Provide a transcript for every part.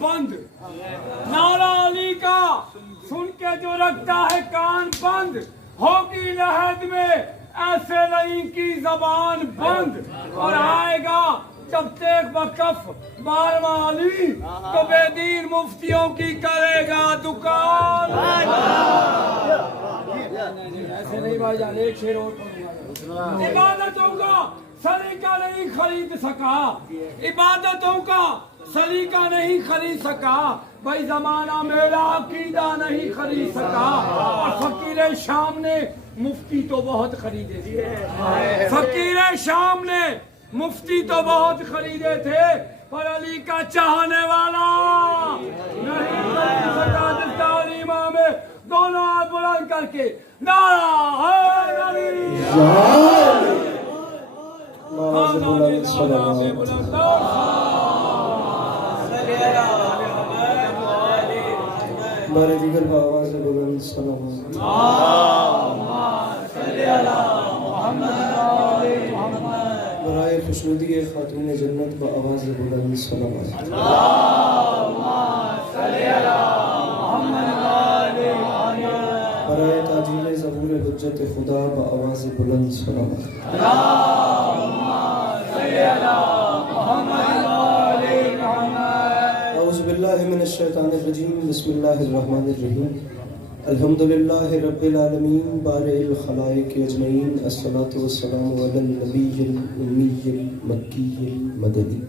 بند نعرہ علی کا سن کے جو رکھتا ہے کان بند ہوگی لحد میں ایسے نہیں کی زبان بند اور آئے گا جب تیغ بکف بارواں علی تو بے دین مفتیوں کی کرے گا دکان ایسے نہیں بھائی جان ایک شعر اور عبادتوں کا سلیقہ نہیں خرید سکا عبادتوں کا سلیقہ نہیں خرید سکا بھائی زمانہ میرا عقیدہ نہیں خرید سکا اور فقیر شام نے مفتی تو بہت خریدے تھے فقیر شام نے مفتی تو بہت خریدے تھے پر علی کا چاہنے والا نہیں خرید سکا جس تعلیم میں دونوں ہاتھ بلند کر کے نعرہ علی بارے دیگر بآواز بلند صلوات برائے خوشنودی خاتون جنت بآواز بلند صلوات برائے تاجیل ظہور حجت خدا بآواز بلند صلوات اعوذ باللہ من الشیطان الرجیم بسم اللہ الرحمن الرحیم الحمدللہ رب العالمین بارئ الخلائق اجمعین الصلاۃ والسلام علی النبی الامی المکی المدنی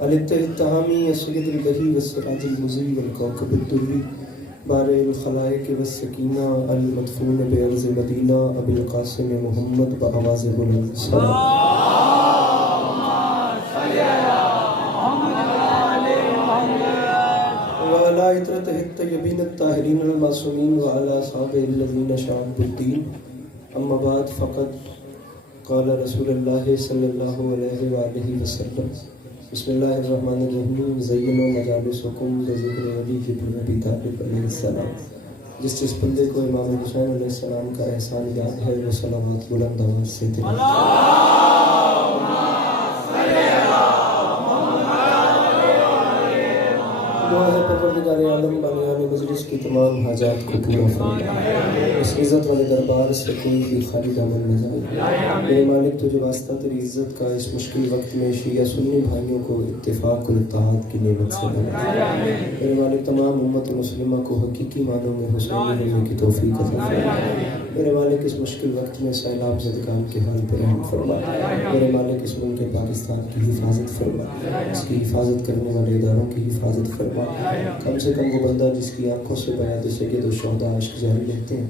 الطہ التہامی السید البہی والسراج المضیء والکوکب الدری بارئ الخلائق والسکینہ المدفون بارض مدینہ ابی القاسم محمد بآواز بلند صلوات وعلى عطرته الطيبين الطاهرين المعصومين وعلى أصحابه الذين شهدوا الدين أما بعد فقد قال رسول الله صلى الله عليه وآله وسلم بسم الله الرحمن الرحيم زينوا مجالسكم بذكر علي بن أبي طالب عليه السلام جس بندے کو امام حسین علیہ السلام کا احسان یاد ہے وہ صلوات بلند آواز سے دعا ہے پروردگار عالم بانیان مجلس کی تمام حاجات کو پورا فرمائے اس عزت والے دربار سے کوئی بھی خالی دامن نہ جائے میرے مالک تجھے واسطہ تیری عزت کا اس مشکل وقت میں شیعہ سنی بھائیوں کو اتفاق اور اتحاد کی نعمت سے بنا میرے مالک تمام امت مسلمہ کو حقیقی معنوں میں حسینی ہونے کی توفیق عطا فرمائے میرے مالک اس مشکل وقت میں سیلاب زدگان کے حال پر رحم فرمائے میرے مالک اس ملک پاکستان کی حفاظت فرمائے اس کی حفاظت کرنے والے اداروں کی حفاظت فرمائے کم سے کم وہ بندہ جس کی آنکھوں سے بیعت سید الشہداء عشق جاری رہتے ہیں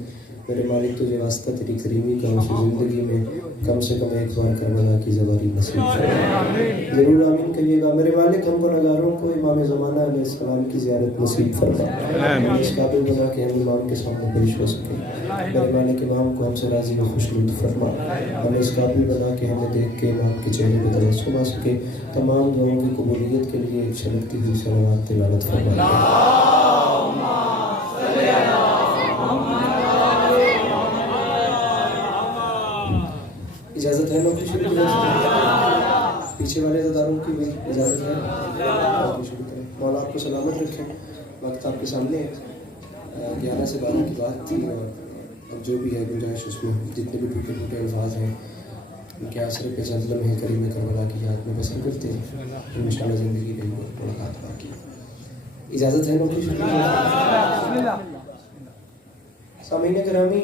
میرے مالک تجھے واسطہ تیری کریمی کا اس زندگی میں کم سے کم ایک بار کربلا کی زواری نصیب فرمائے ضرور آمین کہیے گا میرے مالک ہم کو نگاروں کو امام زمانہ علیہ السلام کی زیارت نصیب فرمائے اس قابل بنا کہ ہم امام کے سامنے پیش ہو سکیں میرے مالک امام کو ہم سے راضی و خوشنود فرمائے ہمیں اس قابل بنا کہ ہمیں دیکھ کے امام کے چہرے پہ تبسم آ سکے تمام دعاؤں کی قبولیت کے لیے ایک چھلکتی ہوئی صلوات تلاوت فرمائے اجازت ہے نوکری شروع کی پیچھے والے اداروں کی بھی اجازت ہے شروع کریں مولا آپ کو سلامت رکھیں وقت آپ کے سامنے ہے 11 سے 12 کی بات تھی اور اب جو بھی ہے گنجائش اس میں جتنے بھی ٹوٹے ٹوٹے الفاظ ہیں ان کے آسرے پہ چند لمحے کریم کربلا کی یاد میں بسر کرتے ہیں انشاءاللہ زندگی میں ملاقات باقی اجازت ہے نوکری شروع کریں سامعین گرامی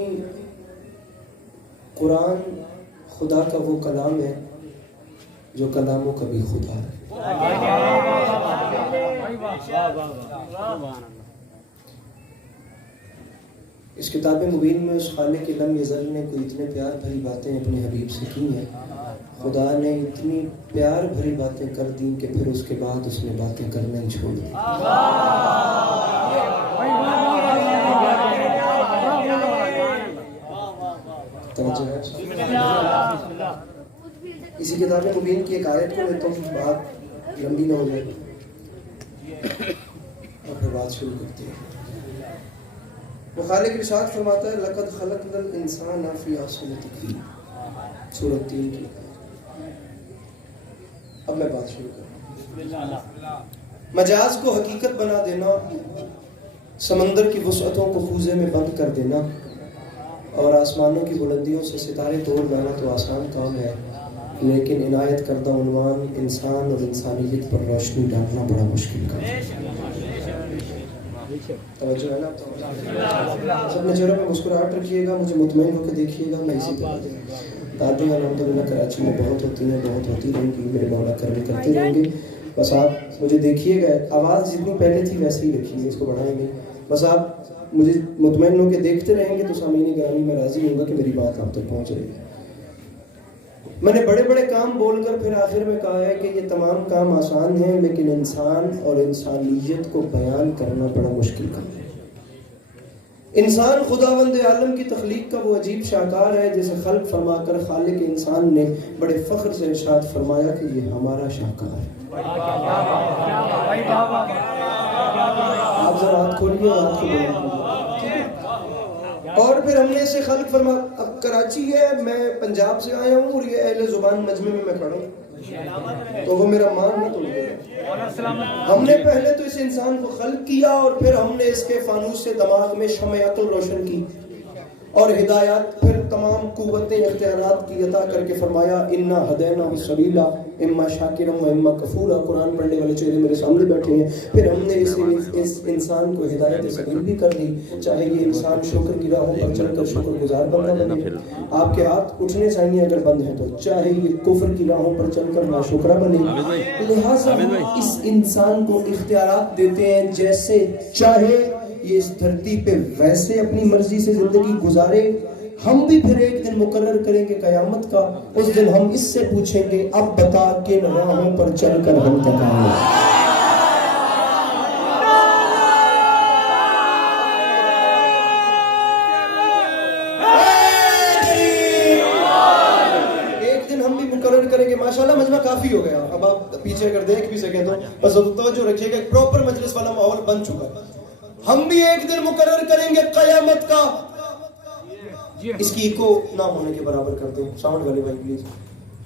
قرآن خدا کا وہ کلام ہے جو کلاموں کا بھی خدا ہے اس کتاب مبین میں اس خالق لم یزل نے کوئی اتنے پیار بھری باتیں اپنے حبیب سے کی ہیں خدا نے اتنی پیار بھری باتیں کر دیں کہ پھر اس کے بعد اس نے باتیں کرنا ہی چھوڑ دی اسی کتاب مبین کی ایک آیت کو لیتا ہوں بات لمبی نہ ہو جائے اور پھر بات شروع کرتے ہیں وہ خالق ارشاد فرماتا ہے لقد خلقنا الانسان فی احسن تقویم سورۃ 3 کی اب میں بات شروع کروں مجاز کو حقیقت بنا دینا، سمندر کی وسعتوں کو کوزے میں بند کر دینا اور آسمانوں کی بلندیوں سے ستارے توڑ لانا تو آسان کام ہے، لیکن عنایت کردہ عنوان انسان اور انسانیت پر روشنی ڈالنا بڑا مشکل کام ہے۔ توجہ ہے نا؟ اپنے چہروں پہ مسکراہٹ رکھیے گا، مجھے مطمئن ہو کے دیکھیے گا، میں اسی طرح دادی الحمدللہ کراچی میں بہت ہوتی ہیں، بہت ہوتی رہیں گی، میرے مولا کرم کرتے رہیں گے۔ بس آپ مجھے دیکھیے گا، آواز جتنی پہلے تھی ویسے ہی رکھیے، اس کو بڑھائیں گے۔ بس آپ مجھے مطمئن ہو کے دیکھتے رہیں گے تو سامعین گرامی میں راضی ہوں گا کہ میری بات آپ تک پہنچ رہی ہے۔ میں نے بڑے بڑے کام بول کر پھر آخر میں کہا ہے کہ یہ تمام کام آسان ہیں، لیکن انسان اور انسانیت کو بیان کرنا بڑا مشکل کام ہے۔ انسان خداوند عالم کی تخلیق کا وہ عجیب شاہکار ہے جسے خلق فرما کر خالق انسان نے بڑے فخر سے ارشاد فرمایا کہ یہ ہمارا شاہکار ہے۔ آپ ذرا ہاتھ کھولیے، ہاتھ کو بولیے۔ اور پھر ہم نے اسے خلق فرما، اب کراچی ہے، میں پنجاب سے آیا ہوں اور یہ اہل زبان مجمع میں کھڑا ہوں تو وہ میرا مان نہ توڑے۔ ہم نے پہلے تو اس انسان کو خلق کیا اور پھر ہم نے اس کے فانوس سے دماغ میں شمع عقل روشن کی اور ہدایات، پھر تمام قوتیں اختیارات کی عطا کر کے فرمایا انا ہدینہ السبیل اما شاکرا و اما کفورا۔ قرآن پڑھنے والے چہرے میرے سامنے بیٹھے ہیں۔ پھر ہم نے اس انسان کو ہدایت سبیل بھی کر دی، چاہے یہ انسان شکر کی راہوں پر چل کر شکر گزار بندہ بنے، آپ کے ہاتھ اٹھنے چاہیے اگر بند ہیں تو، چاہے یہ کفر کی راہوں پر چل کر ناشکرا بنے۔ لہٰذا ہم اس انسان کو اختیارات دیتے ہیں، جیسے چاہے یہ اس دھرتی پہ ویسے اپنی مرضی سے زندگی گزارے۔ ہم بھی پھر ایک دن مقرر کریں گے قیامت کا، اس دن ہم اس سے پوچھیں گے اب بتا کن راہوں پر چل کر ہم تک آئے۔ ایک دن ہم بھی مقرر کریں گے۔ ماشاءاللہ مجمع کافی ہو گیا، اب آپ پیچھے اگر دیکھ بھی سکیں تو بس توجہ رکھیے گا، پراپر مجلس والا ماحول بن چکا ہے۔ ہم بھی ایک دن مقرر کریں گے قیامت کا، اس کی ایکو نہ ہونے کے برابر کر دیں ساؤنڈ والے بھائی پلیز۔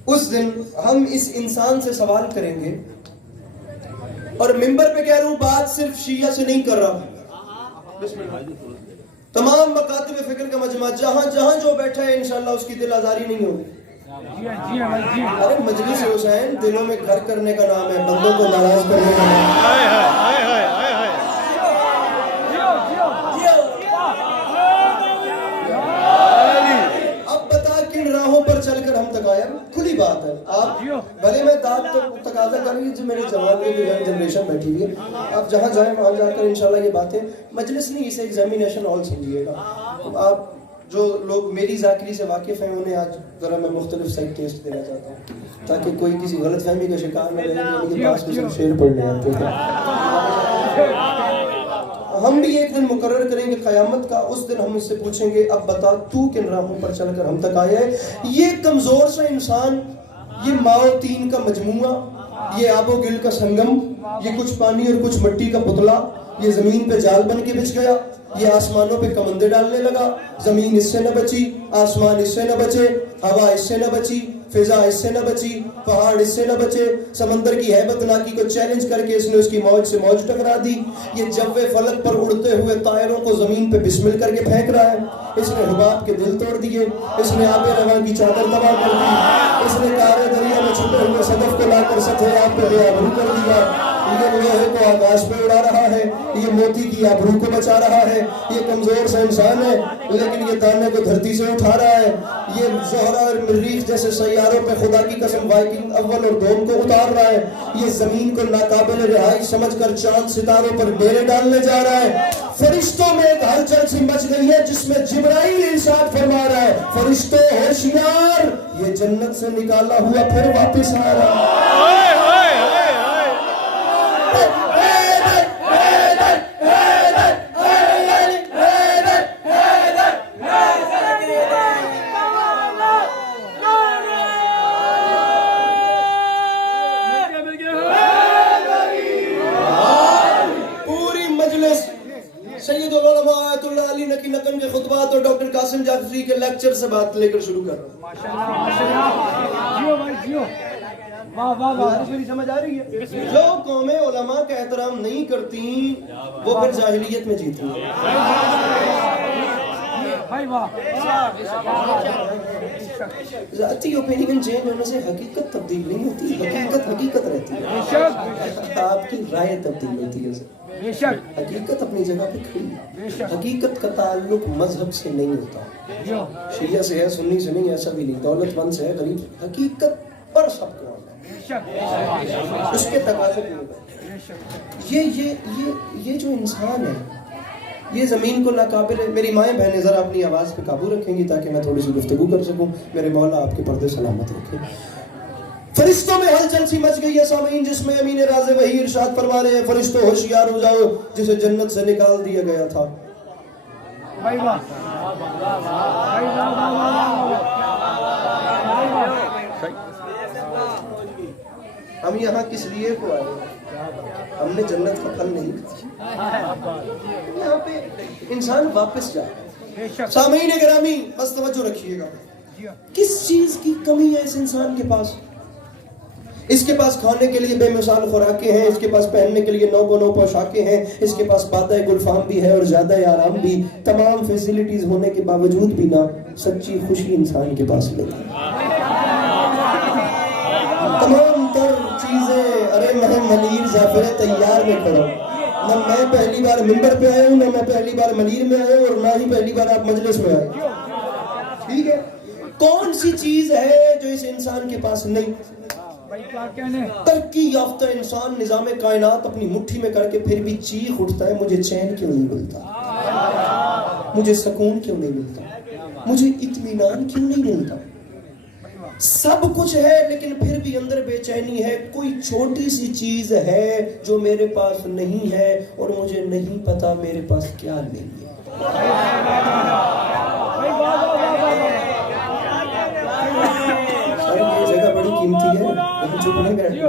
اس دن ہم اس انسان سے سوال کریں گے، اور ممبر پہ کہہ رہا ہوں بات صرف شیعہ سے نہیں کر رہا، تمام مکاتب فکر کا مجمع جہاں جہاں جو بیٹھا ہے انشاءاللہ اس کی دل آزاری نہیں ہوگی۔ ارے مجلس حسین دلوں میں گھر کرنے کا نام ہے، بندوں کو ناراض کرنے کا نام ہے۔ پر چل کر ہم تک آیا، کھلی بات ہے۔ آپ بھلے میں داد تو تقاضا کر رہی ہے جو میرے جوان میں جو ینگ جنریشن بیٹھی ہوئی ہے، آپ جہاں جائیں وہاں جا کر انشاءاللہ یہ باتیں مجلس نہیں، اسے ایگزامینیشن ہال سمجھیے گا۔ آپ جو لوگ میری ذاکری سے واقف ہیں انہیں آج ذرا میں مختلف سائٹ ٹیسٹ دینا چاہتا ہوں تاکہ کوئی کسی غلط فہمی کا شکار نہ رہے کہ پاس میں شعر پڑھنے آتے ہیں۔ ہم بھی ایک دن مقرر کریں گے قیامت کا، اس دن ہم اس سے پوچھیں گے اب بتا تو کن راہوں پر چل کر ہم تک آیا ہے۔ یہ کمزور سا انسان، یہ ماں و تین کا مجموعہ، یہ آب و گل کا سنگم، یہ کچھ پانی اور کچھ مٹی کا پتلا، یہ زمین پہ جال بن کے بچھ گیا، یہ آسمانوں پہ کمندے ڈالنے لگا، زمین اس سے نہ بچی، آسمان اس سے نہ بچے، ہوا اس سے نہ بچی، فضا اس سے نہ بچی، پہاڑ اس سے نہ بچے، سمندر کی ہیبت ناکی کو چیلنج کر کے اس نے اس کی موج سے موج ٹکرا دی، یہ جوے فلک پر اڑتے ہوئے طائروں کو زمین پہ بسمل کر کے پھینک رہا ہے، اس نے حباب کے دل توڑ دیے، اس نے آب رواں کی چادر تباہ کر دی، اس نے کارے دریا میں چھپے ہوئے صدف کو لا کر سطح آب پہ بے آبرو کر دیا، یہ لوہے کو آکاش پہ اڑا رہا ہے، یہ موتی کی آبرو کو بچا رہا ہے، یہ کمزور سا انسان ہے لیکن یہ دانے کو دھرتی سے اٹھا رہا ہے، یہ زہرہ اور مریخ جیسے سیاروں پہ خدا کی قسم وائکنگ اول اور دوم کو اتار رہا ہے، یہ زمین کو ناقابل رہائش سمجھ کر چاند ستاروں پر ڈیرے ڈالنے جا رہا ہے۔ فرشتوں میں ایک ہلچل سی مچ گئی ہے جس میں جبرائیل ارشاد فرما رہا ہے فرشتوں ہوشیار، یہ جنت سے نکالا ہوا پھر واپس آ رہا ہے۔ سید العلماء آیت اللہ علی نقی نقن کے خطبات اور ڈاکٹر قاسم جعفری کے لیکچر سے بات لے کر شروع کر رہا ہوں۔ वाह वाह वाह गुजारिश मेरी समझ आ रही है? जो कौमें उलमा का एहतराम नहीं करती वो फिर जाहिलियत में जीती हैं। भाई वाह ज़ाती ओपिनियन चेंज होने से हकीकत तब्दील नहीं होती, हकीकत हकीकत रहती है। बेशक आपकी राय तब्दील होती है, बेशक हकीकत अपनी जगह पे खड़ी है। हकीकत का ताल्लुक मजहब से नहीं होता, शिया से है, सुन्नी से नहीं, ऐसा भी नहीं, दौलतमंद से है, गरीब, हकीकत पर सबको बेशक उसके तकाज़े पे होगा। ये जो इंसान है, ये ज़मीन को नाकाबिल है। मेरी माएँ बहनें ज़रा अपनी आवाज़ पे काबू रखेंगी ताकि मैं थोड़ी सी गुफ्तगू कर सकूं। मेरे मौला आपके पर्दे सलामत रखें। फरिश्तों में हलचल सी मच गई है सामीन, जिसमें अमीन राज़े वही इरशाद फरमा रहे हैं, फरिश्तों होशियार हो जाओ, जिसे जन्नत से निकाल दिया गया था। भाई वाह भाई हम यहाँ किस लिए को आए? हमने जन्नत का फल नहीं खाया। यहाँ पे इंसान वापस जाए। सामीन गिरामी बस तवज्जो रखिएगा, किस चीज की कमी है इस इंसान के पास? इसके पास खाने के लिए बेमिसाल खुराकें हैं, इसके पास पहनने के लिए 9 पोशाकें हैं, इसके पास बादा गुलफाम भी है और ज्यादा आराम भी, तमाम फैसिलिटीज होने के बावजूद भी ना सच्ची खुशी इंसान के पास नहीं। तमाम तर चीजें, अरे मैं मनीर जाफर तैयार में खड़ा हूं, ना मैं पहली बार मिंबर पे आया हूँ, ना मैं पहली बार मनीर में आया हूँ, और ना ही पहली बार आप मजलिस में आए। ठीक है, कौन सी चीज है जो इस इंसान के पास नहीं? तरक्की याफ्ता इंसान निजाम कायनात अपनी मुट्ठी में करके फिर भी चीख उठता है, मुझे चैन क्यों नहीं मिलता, मुझे सुकून क्यों नहीं मिलता, मुझे इत्मीनान क्यों नहीं मिलता। सब कुछ है लेकिन फिर भी अंदर बेचैनी है। कोई छोटी सी चीज है जो मेरे पास नहीं है और मुझे नहीं पता मेरे पास क्या नहीं है। सर ये जगह बड़ी कीमती है, लेकिन चुप नहीं बैठना।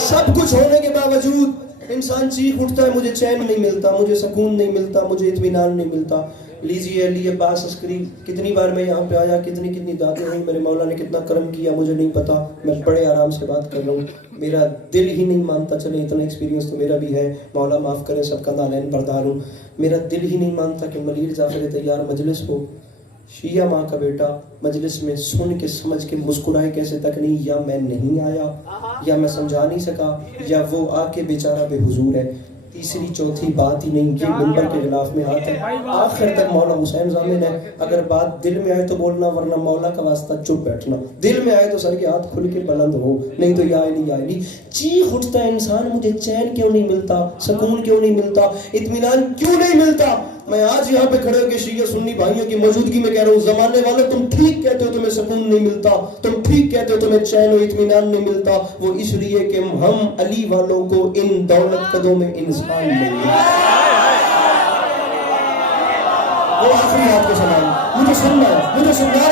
सब कुछ होने के बावजूद इंसान चीख उठता है, मुझे चैन नहीं मिलता, मुझे सुकून नहीं मिलता, मुझे इत्मीनान नहीं मिलता। लीजिए अली अब्बास अस्करी, कितनी बार मैं यहाँ पे आया, कितनी दातें हुई, मेरे मौला ने कितना करम किया मुझे नहीं पता। मैं बड़े आराम से बात कर रहा हूँ, मेरा दिल ही नहीं मानता। चले इतना एक्सपीरियंस तो मेरा भी है, मौला माफ़ करे, सबका नालैन बरदार हूँ। मेरा दिल ही नहीं मानता कि मनीर जाफर तैयार मजलिस हो, शिया माँ का बेटा मजलिस में सुन के समझ के मुस्कुराए कैसे तक नहीं, या मैं नहीं आया, या मैं समझा नहीं सका, या वो आके बेचारा बेहुजूर है। तीसरी चौथी बात ही नहीं, ये मिंबर के खिलाफ में हाथ है। आखिर तक मौला हुसैन ज़ामिन है, अगर बात दिल में आए तो बोलना, वरना मौला का वास्ता चुप बैठना। दिल में आए तो सर के हाथ खुल के बुलंद हो, नहीं तो या नहीं। चीख उठता है इंसान, मुझे चैन क्यों नहीं मिलता, सुकून क्यों नहीं मिलता, इत्मीनान क्यों नहीं मिलता। मैं आज यहाँ पे खड़े होकर शिया सुन्नी भाइयों की मौजूदगी में कह रहा हूँ, जमाने वालों तुम ठीक कहते हो तुम्हें सुकून नहीं मिलता, तुम ठीक कहते हो तुम्हें चैन और इत्मीनान नहीं मिलता। वो इसलिए कि हम अली वालों को इन दौलत कदों में इंसान नहीं है। वो आखिरी बात को सुनाए, मुझे सुनना है, मुझे सुनना है।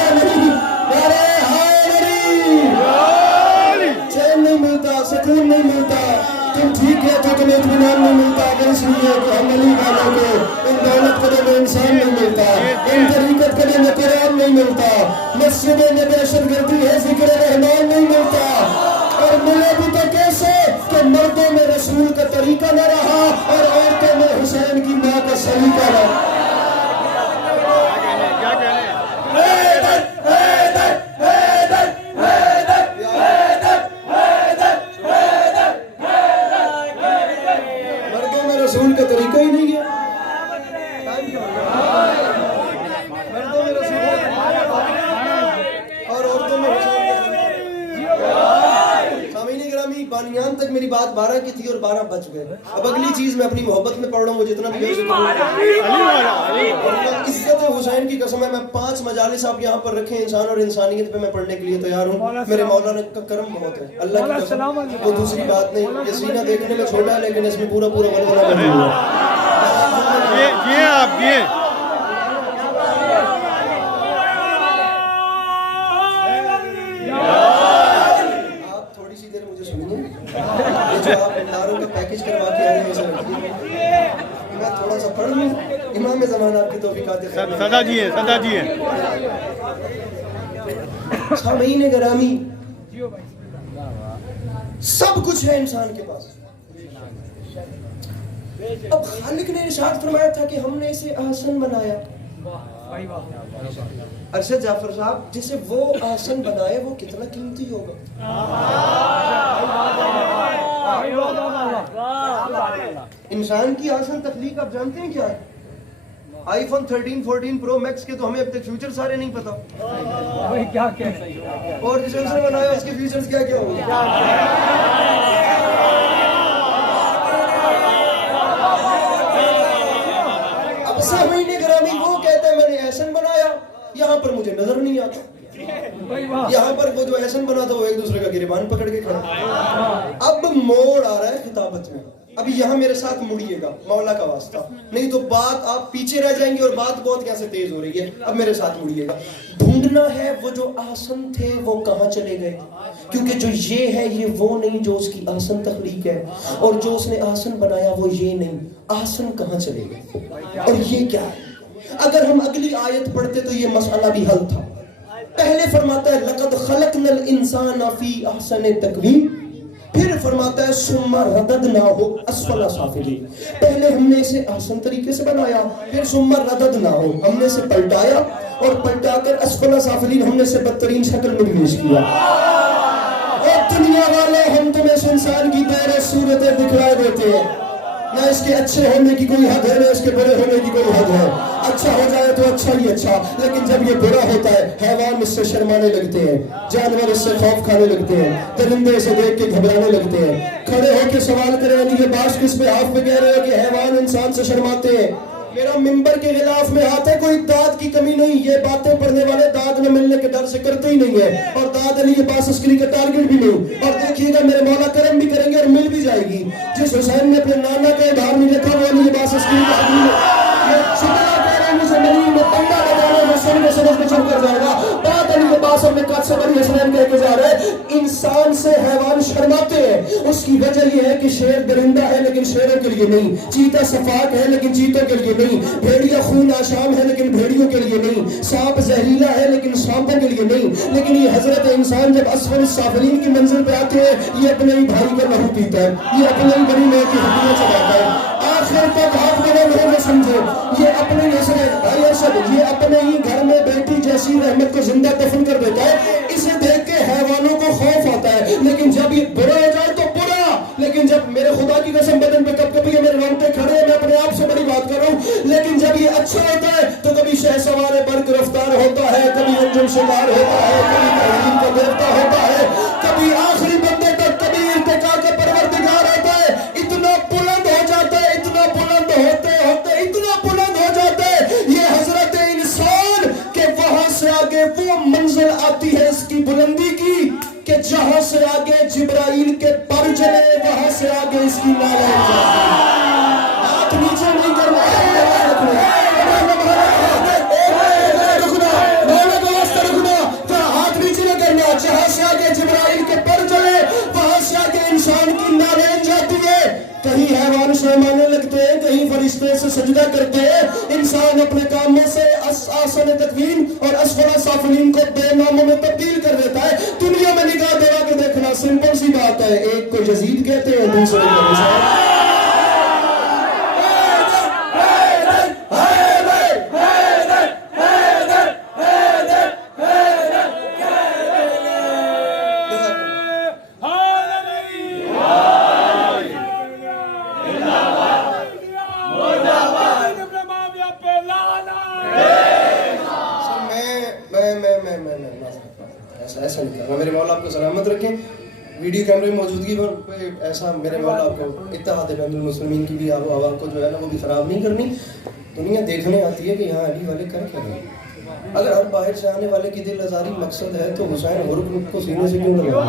चैन नहीं मिलता, सुकून नहीं मिलता, तुम ठीक है तो तुम्हें इत्मीनान नहीं मिलता। इसलिए कि हम अली वालों को इन दौलत कदम में इंसान नहीं मिलता, इन तरीकत कदम में कुरान नहीं मिलता, मस्जिदों में दहशतगर्दी है, जिक्र रहमान नहीं मिलता। और मिले भी तो कैसे कि मर्दों में रसूल का तरीका न रहा और औरतों में हुसैन की माँ का सलीका रहा। रसूल का तरीका ही नहीं है। और औरतों में सामीनी ग्रामी बानियान तक मेरी बात 12 की थी और 12 बच गए। अब अगली चीज मैं अपनी मोहब्बत में पढ़ रहा हूँ, जितना भी इज्जत हुसैन की कसम है, मैं 5 मजालिस आप यहाँ पर रखे, इंसान और इंसानियत पे मैं पढ़ने के लिए तैयार हूँ। मेरे मौला ने का करम बहुत है, अल्लाह की कसम, वो दूसरी बात नहीं। ये सीना देखने में छोटा है लेकिन इसमें पूरा वलवला बना हुआ है। आप थोड़ी सी देर मुझे सुनिए। ये जो आप भंडारों का पैकेज करवा के आए हैं, मैं थोड़ा सा پڑھ لوں امام زمان آپ کی توفیقات خیر سدا جی ہے، سدا جی ہے. سامعین گرامی، سب کچھ ہے انسان کے پاس. اب خالق نے ارشاد فرمایا تھا کہ ہم نے اسے احسن بنایا. ارشد جعفر صاحب، جسے وہ احسن بنائے وہ کتنا قیمتی ہوگا. انسان کی احسن تخلیق آپ جانتے ہیں کیا ہے؟ آئی فون 13 14 پرو میکس کے تو ہمیں اب تک فیوچر سارے نہیں پتا، اور جسے اس نے بنایا اس کے فیوچرز کیا کیا ہوگا. اب سامعین گرامی، وہ کہتا ہے میں نے احسن بنایا، یہاں پر مجھے نظر نہیں آتا. یہاں پر وہ جو احسن بنا تھا وہ ایک دوسرے کا گریبان پکڑ کے کھڑا. اب موڑ آ رہا ہے خطابت میں. ابھی یہاں میرے ساتھ مڑیے گا مولا کا واسطہ، نہیں تو بات آپ پیچھے رہ جائیں گے اور بات بہت کیسے تیز ہو رہی ہے. اب میرے ساتھ مڑیے گا. ڈھونڈنا ہے وہ جو احسن تھے وہ کہاں چلے گئے، کیونکہ جو یہ ہے یہ وہ نہیں جو اس کی احسن تخلیق ہے، اور جو اس نے احسن بنایا وہ یہ نہیں. احسن کہاں چلے گئے اور یہ کیا ہے؟ اگر ہم اگلی آیت پڑھتے تو یہ مسئلہ بھی حل تھا. پہلے فرماتا ہے لقد خلقنا الانسان فی احسن تقویم، پھر فرماتا ہے ثم رددناہ اسفل سافلین. پہلے ہم نے اسے احسن طریقے سے بنایا، پھر ثم رددناہ ہم نے اسے پلٹایا، اور پلٹا کر اسفل سافلین ہم نے اسے بدترین شکل میں پیش کیا. اور دنیا والے ہم تمہیں اس انسان کی دائرہ صورتیں دکھلا دیتے ہیں، نہ اس کے اچھے ہونے کی کوئی حد ہے نہ اس کے برے ہونے کی کوئی حد ہے. اچھا ہو جائے تو اچھا ہی اچھا، لیکن جب یہ برا ہوتا ہے حیوان اس سے شرمانے لگتے ہیں، جانور اس سے خوف کھانے لگتے ہیں، درندے اسے دیکھ کے گھبرانے لگتے ہیں. کھڑے ہو کے سوال کریں یہ باش کس پہ آپ پہ کہہ رہے ہو کہ حیوان انسان سے شرماتے ہیں. میرا ممبر کے غلاف میں ہاتھ ہے، کوئی داد کی کمی نہیں. یہ باتیں پڑھنے والے داد نہ ملنے کے ڈر سے کرتے ہی نہیں ہے، اور داد علی کے پاس عسکری کا ٹارگٹ بھی نہیں. اور دیکھیے گا میرے مولا کرم بھی کریں گے اور مل بھی جائے گی. جس حسین نے اپنے نانا کا ادھار نہیں رکھا وہ علی کے پاس عسکری کا آدمی ہے. یہ شکرہ کہہ رہے ہیں مجھے ملی میں تنگا لگانا میں سن میں سمجھ میں چھوڑ کر جائے گا. بات علی کے پاس اپنے قد سے بڑی حسنین کہہ کے جا رہے ہیں انسان سے حیوان شرماتے ہیں. اس کی وجہ یہ ہے کہ شیر درندہ ہے لیکن شیروں کے لیے نہیں، چیتا صفاق ہے لیکن چیتوں کے لیے نہیں، بھیڑیا خون آشام ہے لیکن بھیڑیوں کے لیے نہیں، سانپ زہریلا ہے لیکن سانپوں کے لیے نہیں. لیکن یہ حضرت انسان جب اسفل السافلین کی منزل پہ آتے ہیں یہ اپنے ہی بھائی کا لہو پیتا ہے، یہ اپنے ہی بڑی ماں کی ہڈیاں چباتا ہے. آخر تک ہاتھ میں نہ سمجھے یہ اپنے ہی بھائی ارشد یہ اپنے ہی گھر میں بیٹی جیسی رحمت کو زندہ دفن کر دیتا ہے. اسے دیکھ کے حیوانوں کو خوف آتا ہے، لیکن جب یہ برا ہو جائے تو برا. لیکن جب میرے خدا کی قسم بدن پہ کب کبھی میرے رونگٹے کھڑے ہیں، میں اپنے آپ سے بڑی بات کر رہا ہوں، لیکن جب یہ اچھا ہوتا ہے تو کبھی شہ سوار برق رفتار ہوتا ہے، کبھی انجم شکار ہوتا ہے، کبھی تحریر کا دیوتا ہوتا ہے، کبھی آخری بندے تک، کبھی ارتقاء کا پروردگار ہوتا ہے. اتنا بلند ہو جاتا ہے، اتنا بلند ہوتے ہوتے اتنا بلند ہو جاتا ہے یہ حضرت انسان کہ وہاں سے آگے وہ منزل آتی ہے اس کی بلندی کی کہ جہاں سے آگے جبرائیل کے پر چلے وہاں سے آگے اس کی نالہ جاتی ہے. ہاتھ نیچے نہیں کرنا ہاتھ نیچے نہ کرنا. جہاں سے آگے جبرائیل کے پر چلے وہاں سے آگے انسان کی نالین جاتی ہے. کہیں حیوان شرمانے لگتے ہیں، کہیں فرشتے سے سجدہ کرتے ہیں. انسان اپنے کاموں سے احسن تقویم اور اسفل سافلین کو بے ناموں میں تبدیل کر دیتا ہے. دنیا میں نگاہ دلا کے دیکھنا سمپل سی بات ہے، ایک کو یزید کہتے ہیں دوسرے کو حسین. ایسا نہیں کرنا. میرے مولا آپ کو سلامت رکھیں. ویڈیو کیمرے موجودگی پر ایسا میرے مولا آپ کو اتحاد بین المسلمین کی بھی آواز کو جو ہے نا وہ بھی خراب نہیں کرنی. دنیا دیکھنے آتی ہے کہ یہاں علی والے کر کیا رہے ہیں. اگر ہر باہر سے آنے والے کی دل آزاری مقصد ہے تو حسین غرب کو سینے سے کیوں لگا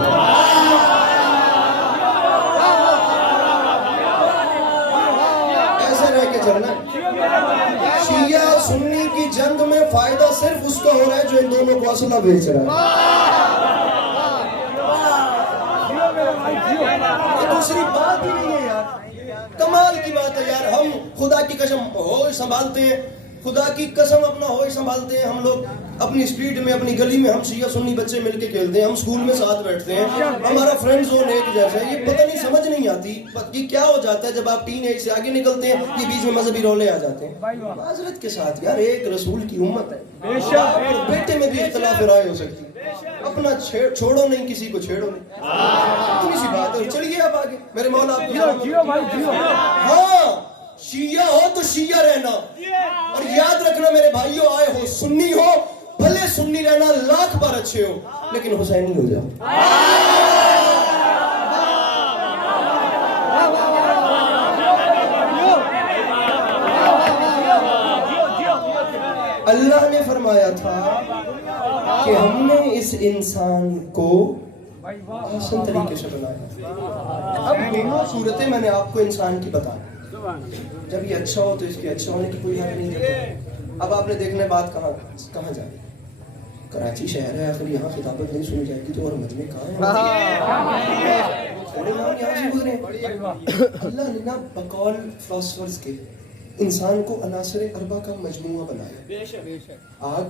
ایسے رہ کے چلنا. شیعہ سنی کی جنگ میں فائدہ صرف اس کا ہو رہا ہے جو ان دونوں کو اسلحہ بیچ رہا ہے. دوسری بات ہی نہیں ہے یار. कमाल की बात है यार, हम खुदा की कसम होश संभालते हैं, खुदा की कसम अपना होश संभालते हैं हम लोग अपनी स्ट्रीट में, अपनी गली में हम शिया सुन्नी बच्चे मिलके खेलते हैं, हम स्कूल में साथ बैठते हैं, हमारा फ्रेंड जोन एक जैसा है। ये पता नहीं समझ नहीं आती ये क्या हो जाता है जब आप टीन एज से आगे निकलते हैं, ये बीच में मजहबी रोले आ जाते हैं। माजरत के साथ यार, एक रसूल की उम्मत है, बेटे में भी इख्तिलाफ राय हो सकती है, अपना छोड़ो नहीं, किसी को छेड़ो नहीं, इतनी सी बात है। चलिए आप आगे, मेरे मौला हाँ, शिया हो तो शिया रहना, और याद रखना मेरे भाइयों, आए हो सुन्नी हो, भले सुन्नी रहना लाख बार अच्छे हो, लेकिन हुसैनी हो जाओ। अल्लाह ने फरमाया था कि हमने इस इंसान को आसान तरीके से बनाया। अब दोनों सूरतें मैंने आपको इंसान की बताई, जब ये अच्छा हो तो इसके अच्छा होने की कोई हद नहीं देता। अब आपने देखना है बात कहाँ जा रही है, कराची शहर है, आखिर यहाँ खिताबत नहीं सुनी जाएगी तो और मजमे कहाँ है, थोड़े नाम यहाँ से गुजरे। अल्लाह ने ना बकौल फिलोसफर्स के इंसान को अनासर अरबा का मजमूआ बनाया, आग,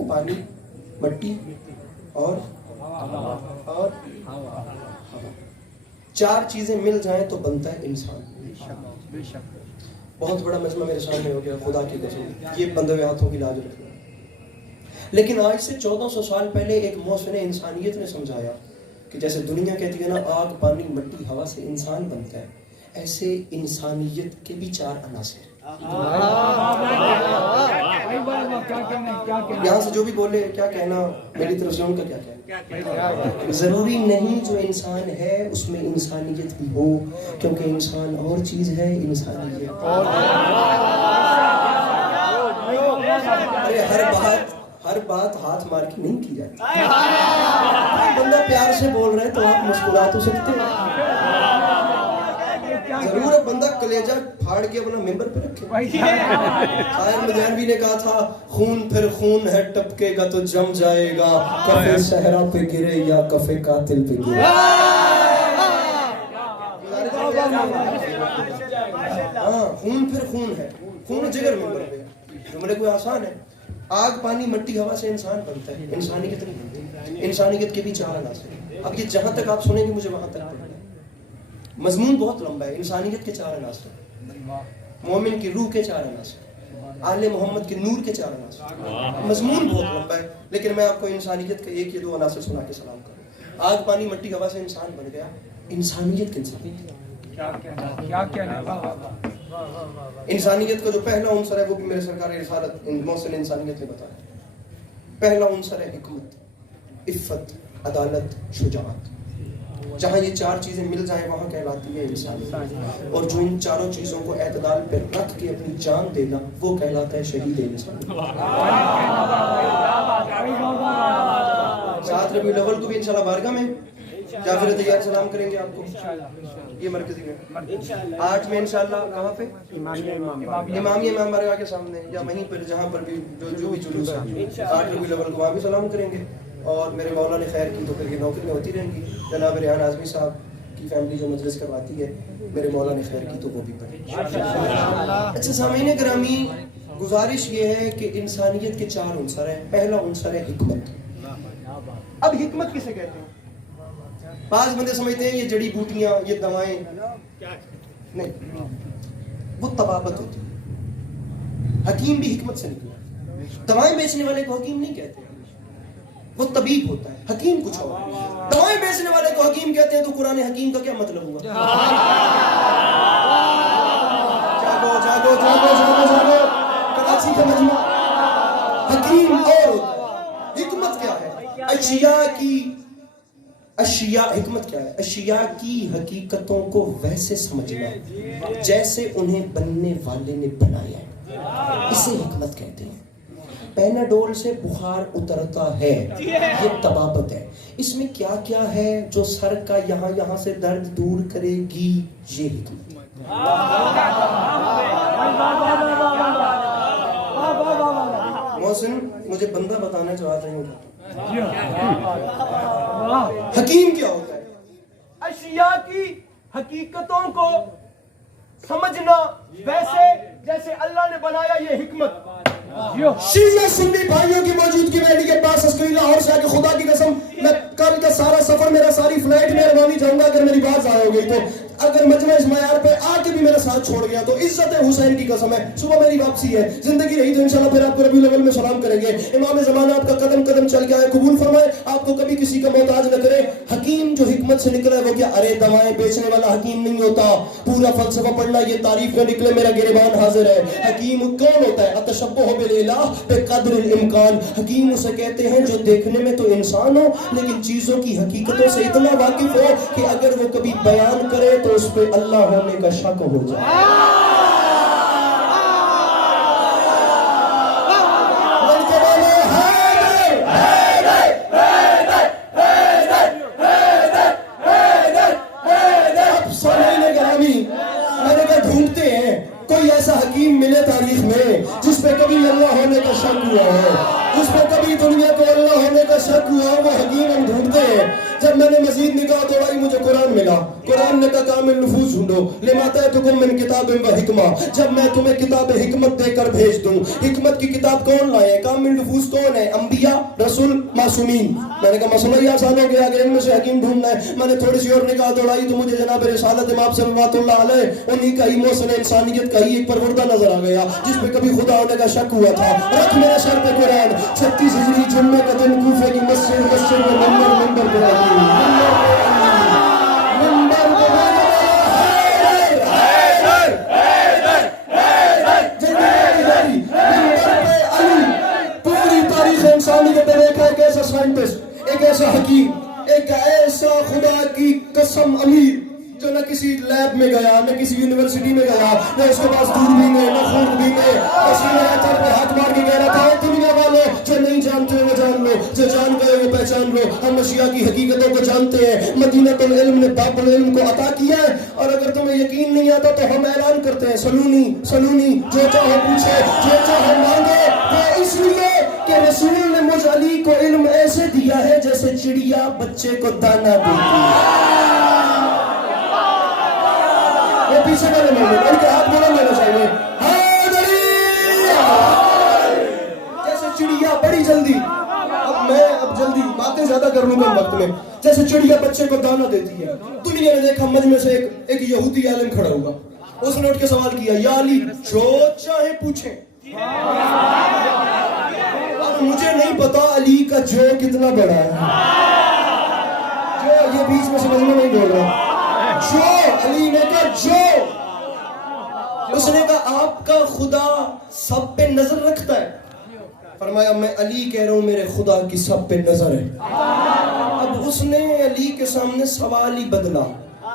पानी, मिट्टी और हवा। चार चीजें मिल जाएं तो बनता है इंसान। बहुत बड़ा मजमा मेरे सामने हो गया, खुदा की कसम, ये बंधे हुए हाथों की लाज रखना। लेकिन आज से 1400 साल पहले एक मौसम इंसानियत ने समझाया कि जैसे दुनिया कहती है ना आग, पानी, मिट्टी, हवा से इंसान बनता है, ऐसे इंसानियत के भी चार अनासर। यहाँ से जो भी बोले क्या कहना, मेरी तरफ से उनका क्या कहना। जरूरी नहीं जो इंसान है उसमें इंसानियत भी हो, क्योंकि इंसान और चीज है, इंसानियत। अरे हर बात हाथ मार के नहीं की जाती। बंदा प्यार से बोल रहा है तो आप मुस्कुरा तो सकते हैं, जरूर है बंदा कलेजा फाड़ के अपना मेंबर पे रखे। शायर मदयानवी ने कहा था, खून फिर खून है, टपकेगा तो जम जाएगा, कफे सहरा पे गिरे या कफे कातिल पे गिरे। हाँ, खून फिर खून है, खून जिगर मेंबर पे, जुमले कोई आसान है। आग, पानी, मिट्टी, हवा से इंसान बनता है, इंसानियत नहीं बनती। इंसानियत के भी चार अनासर। अब ये जहां तक आप सुनेंगे मुझे वहां तक पढ़ना है, मजमून बहुत लंबा है। इंसानियत के चार अनासर, मोमिन की रूह के चार अनासर, आले मोहम्मद के नूर के चार अनासर। मजमून बहुत लंबा है, लेकिन मैं आपको इंसानियत के एक या दो अनासर सुना के सलाम करूं। आग, पानी, मिट्टी, हवा से इंसान बन गया, इंसानियत के इंसान इंसानियत का जो पहला उनसर है वो भी मेरे सरकार रिसालत मौसल इंसानियत ने बताया। पहला उनसर है हिकमत, इफ़्फ़त, अदालत, शुजाअत। जहाँ ये चार चीजें मिल जाएं वहाँ कहलाती है इंसानियत। और जो इन चारों चीजों को एतदाल पे रख के अपनी जान देना वो कहलाता है शहीद इंसान। 7 रबीउल अव्वल को भी इंशाल्लाह बारगाह में जाफिर तैयार सलाम करेंगे आपको, ये मरकजी में। 8 में इंशाल्लाह कहाँ पे, इमामिया इमाम बारगाह के सामने, या वहीं पर जहाँ पर भी जो भी जुलूस है 8 रबीउल अव्वल को वहाँ भी सलाम करेंगे। और मेरे मौला ने खैर की तो फिर ये नौकरी में होती रहेंगी। जनाब रेहान आज़मी साहब की फैमिली जो मजलिस करवाती है, मेरे मौला ने खैर की तो वो भी पढ़े। अच्छा सामीन गिरामी, गुजारिश ये है कि इंसानियत के चार उनसर हैं। पहला उनसर है हिकमत। अब हिकमत किसे कहते हैं? बाज़ बंदे समझते हैं ये जड़ी बूटियां, ये दवाएं, नहीं, वो तबाबत होती है। हकीम भी हिकमत से निकला। दवाएं बेचने वाले को हकीम नहीं कहते, वो तबीब होता है। हकीम कुछ और, दवाएं बेचने वाले को हकीम कहते हैं तो कुरान हकीम का क्या मतलब हुआ? जागो जागो जागो जागो जागो, कराची का मजमा। हकीम और होता है, हिकमत क्या है? अशिया हिकमत क्या है? अशिया की हकीकतों को वैसे समझना जैसे उन्हें बनने वाले ने बनाया है, इसे हिकमत कहते हैं। पैनाडोल से बुखार उतरता है, ये तबाबत है। इसमें क्या क्या है जो सर का यहाँ से दर्द दूर करेगी, ये हिकमत। मोहसिन, मुझे बंदा बताना जो हाथ नहीं उठाता। हकीम क्या होता है? अशिया की हकीकतों को समझना वैसे जैसे अल्लाह ने बनाया ये हिकमत। शिया सुन्नी भाइयों की मौजूदगी में के पास अस्करी लाहौर से आके खुदा की कसम मैं कल का सारा सफर मेरा सारी फ्लाइट में रवानी जाऊंगा अगर मेरी बात ज़ाया हो गई तो। अगर मजमा इस मयार पे आके भी मेरा साथ छोड़ गया तो इज्जत हुसैन की कसम है सुबह मेरी वापसी है, जिंदगी रही तो इंशाल्लाह फिर आपको रबीउल अव्वल में सलाम करेंगे। इमाम ज़माना आपका कदम कदम चल गया है, कबूल फरमाए, आपको कभी किसी का मोहताज न करे। हकीम जो हिकमत से निकला है वो क्या अरे दवाएं बेचने वाला हकीम नहीं होता, पूरा फलसफा पढ़ना ये तारीफ न निकले मेरा गिरबान हाजिर है। हकीम कौन होता है? अतशब्बुह बिल-इलाह बिक़द्रिल इम्कान। हकीम उसे कहते हैं जो देखने में तो इंसान हो लेकिन चीजों की हकीकतों से इतना वाकिफ हो कि अगर वो कभी बयान करे तो उस पे अल्लाह होने का शक हो जाए। अब सामने ग्रामी मैंने कहा ढूंढते हैं कोई ऐसा हकीम मिले तारीख में जिस पे कभी अल्लाह होने का शक हुआ है, जिस पे कभी दुनिया को अल्लाह होने का शक हुआ, वो हकीम हम ढूंढते हैं। जब मैंने मजीद निगाह दौड़ाई मुझे कुरान मिला, कुरान ने कहा कामिल नफूस ढूंढो लिमाता तुकुम मिन किताबिन व हिकमा, जब मैं तुम्हें किताब हिकमत देकर भेज दूं। हिकमत की किताब कौन लाए? कामिल नफूस कौन है? अंबिया, रसूल, मासूमीन। मैंने कहा मसला ही आसान हो गया, अगर इनमें से हकीम ढूंढना है। मैंने थोड़ी सी और निगाह दौड़ाई तो मुझे जनाब रिसालत इमाम सल्लल्लाहु अलैहि उन्हीं का ही मोहसिन इंसानियत का ही एक परवरदा नजर आ गया जिस पे कभी खुदा होने का शक हुआ था। रख मेरे सर पे कुरान 36 हिजरी जुम्मे का दिन कूफे की मस्जिद में मंबर पे आई पूरी तारीख इंसानियत ने देखा एक ऐसा साइंटिस्ट, एक ऐसा हकीम, एक ऐसा खुदा की कसम अमीर जो न किसी लैब में गया, न किसी यूनिवर्सिटी में गया, न उसके पास दूरबीन है, न खूनबीन है, पे हाथ मार के कह रहा था दुनिया वालों जो नहीं जानते वो जान लो, जो जान गए वो पहचान लो। हम अशिया की हकीकतों को जानते हैं, मदीनतुल इल्म ने बाबुल इल्म को अता किया है। और अगर तुम्हें यकीन नहीं आता तो हम ऐलान करते हैं सलूनी सलूनी, जो चाहो पूछे, जो चाहो मांगे। वो इसलिए कि रसूल ने मुझ अली को इल्म ऐसे दिया है जैसे चिड़िया बच्चे को दाना देती है। ये पीछे वाले मौलवी उनके हाथ बुलंद लेना चाहिए, जैसे चिड़िया बड़ी जल्दी। अब जल्दी बातें ज्यादा कर लूंगा वक्त में। जैसे चिड़िया बच्चे को दाना देती है। दुनिया ने देखा मजमे से एक यहूदी आलिम खड़ा होगा, उसने उठ के सवाल किया या अली जो चाहे पूछे। अब मुझे नहीं पता अली का जो कितना बड़ा है, जो ये बीच में समझ में नहीं बोल रहा। जो अली ने कहा जो, उसने कहा आपका खुदा सब पे नजर रखता है? फरमाया मैं अली कह रहा हूं मेरे खुदा की सब पे नजर है। अब उसने अली के सामने सवाल ही बदला।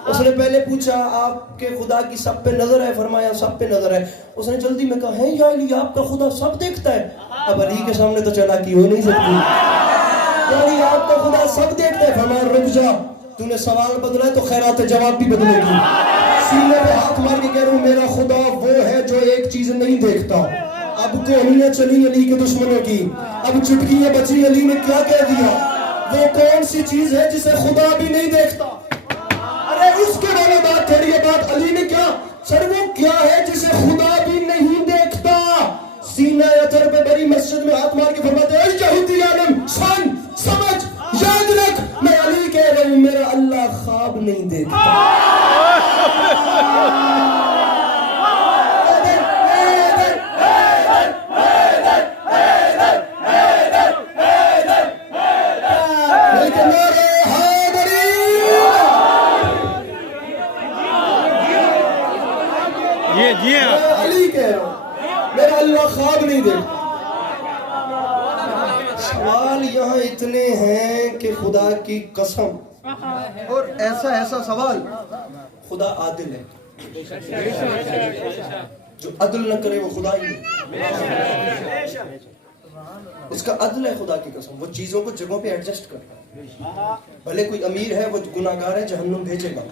उसने पहले पूछा आपके खुदा की सब पे नजर है? फरमाया सब पे नजर है। उसने जल्दी में कहा है या अली आपका खुदा सब देखता है? अब अली के सामने तो चालाकी हो नहीं सकती। अली आपका खुदा सब देखता है? फरमाया रुक जा, तूने सवाल बदला है तो खैरात जवाब भी बदलेगी। सीने पे हाथ मार के कह रहा हूं मेरा खुदा वो है जो एक चीज नहीं देखता। अब कोहनियां चली अली के दुश्मनों की, अब चुटकियां बची अली ने क्या कह दिया। वो कौन सी चीज है जिसे खुदा भी नहीं देखता? अरे उसके वाली बात थोड़ी है, बात अली ने क्या सर वो क्या है जिसे खुदा भी नहीं देखता? सीना अतर पे बड़ी मस्जिद में हाथ मार के फरमाते हैं यहूदी आलम सुन समझ याद रख, मैं अली कह रहा हूं मेरा अल्लाह ख्वाब नहीं देखता। अली कह रहा हूं मेरा अल्लाह ख्वाब नहीं देखता। सवाल यहाँ इतने हैं कि खुदा की कसम, और ऐसा ऐसा सवाल। खुदा आदिल है, जो अदल न करे वो खुदा ही नहीं। उसका अदल है खुदा की कसम, वो चीजों को जगहों पे एडजस्ट करता है। भले कोई अमीर है वो गुनाहगार है जहन्नुम भेजेगा।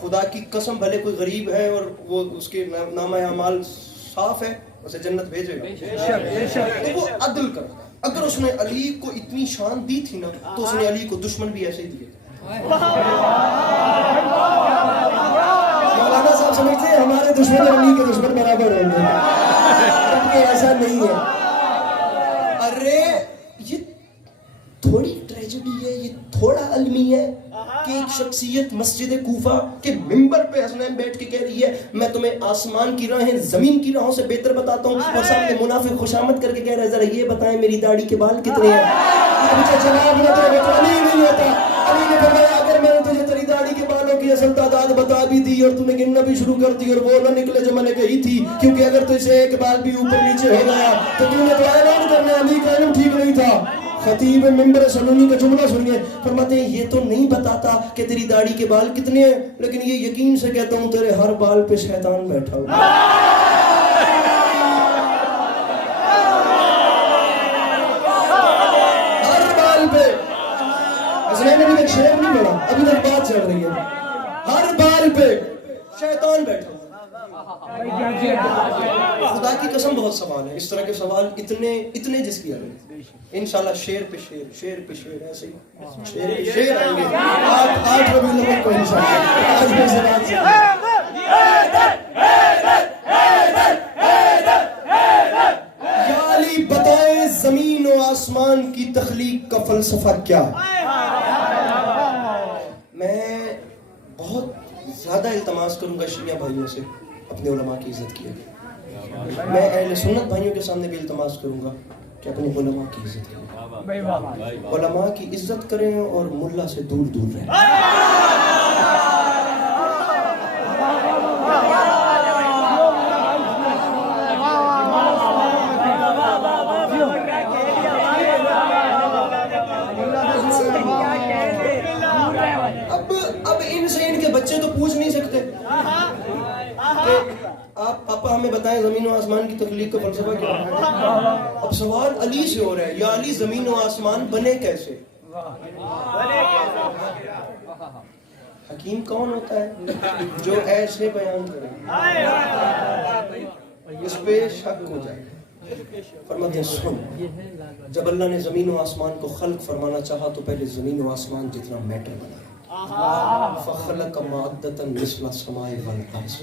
खुदा की कसम भले कोई गरीब है और वो उसके नामा अमाल साफ है उसे जन्नत भेजेगा। तो वो अदल करता है। अगर उसने अली को इतनी शान दी थी ना तो उसने अली को दुश्मन भी ऐसे ही दिए। मौलाना साहब हमारे दुश्मन अली के दुश्मन बराबर होंगे, जबकि ऐसा नहीं है। अरे ये थोड़ी ट्रेजेडी है, ये थोड़ा अलमी है कि एक शख्सियत मस्जिद कूफा के मिंबर पे हसनैन बैठ के कह रही है मैं तुम्हें आसमान की राहें जमीन की राहों से बेहतर बताता हूँ, और सामने मुनाफिक खुशामद करके कह रहा है जरा ये बताएं मेरी दाढ़ी के बाल कितने हैं। मुझे जवाब न दे तो अली नहीं होता। अली ने फरमाया अगर मैंने तुझे तेरी दाढ़ी के बालों की असल तादाद बता भी दी और तूने गिनना भी शुरू कर दी और वो न निकले जो मैंने कही थी, क्योंकि अगर तुझे एक बाल भी ऊपर नीचे हो गया तो तूने तो ऐलान करना अली का इल्म ठीक नहीं था। खतीब मिंबर सनूनी का जुमला सुनिए, फरमाते हैं ये तो नहीं बताता कि तेरी दाढ़ी के बाल कितने हैं, लेकिन ये यकीन से कहता हूँ तेरे हर बाल पे शैतान बैठा हुआ। हर बाल पे। हसनैन अभी तक शेर नहीं पड़ा, अभी तक बात चल रही है। हर बाल पे शैतान बैठा हुआ। खुदा की कसम बहुत सवाल है, इस तरह के सवाल इतने जिसकी आएंगे इंशाल्लाह, शेर पे शेर ऐसे ही शेर पे शेर आएंगे 8 रबीउल अव्वल को इंशाल्लाह। आज भी ज़रात या अली बताएं जमीन और आसमान की तख्लीक का फलसफा क्या है। मैं बहुत ज्यादा इल्तमास करूंगा शिया भाइयों से अपने उलमा की इज्जत किया। मैं अहले सुन्नत भाइयों के सामने भी इल्तमास करूंगा कि अपने उलमा की इज्जत करें, उलमा की इज्जत करें और मुल्ला से दूर दूर रहें। अब इनसे इनके बच्चे तो पूछ नहीं सकते कि आप पापा हमें बताएं जमीन और आसमान की तख्लीक का फलसफा क्या है। अब सवाल अली से हो रहा है, या अली जमीन और आसमान बने कैसे। हकीम कौन होता है जो ऐसे बयान करे इस पे शक हो जाए। फरमाते हैं सुन, जब अल्लाह ने जमीन और आसमान को खल्क फरमाना चाहा तो पहले जमीन और आसमान जितना मैटर बनाया, फखलक मादतन मिस्ल समाए वल अर्ज़,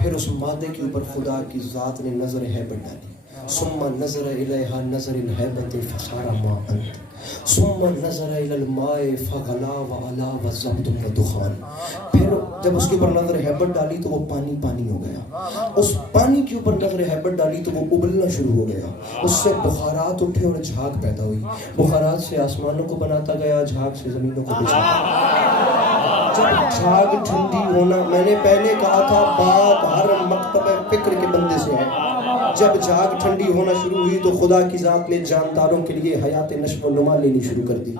फिर उस मादे के ऊपर खुदा की जात ने नजर हैबत डाली। सुम्मा नजर इलैहा नजर हैबत फसारा मा अंत, सुम्मा नजर इलल माए फगला व अला व ज़ब्द व दुखान, फिर जब उसके ऊपर नजर हैबत डाली तो वो पानी पानी हो गया। उस पानी के ऊपर नजर हैबत डाली तो वो उबलना शुरू हो गया, उससे बुखारात उठे और झाग पैदा हुई। बुखारात से आसमानों को बनाता गया, झाग से जमीनों को बिछाता। जब झाग ठंडी होना, मैंने पहले कहा था बात हर मकतब फिक्र के बंदे से है। जब झाग ठंडी होना शुरू हुई तो खुदा की जात ने जानदारों के लिए हयात नश्व नुमा लेनी शुरू कर दी।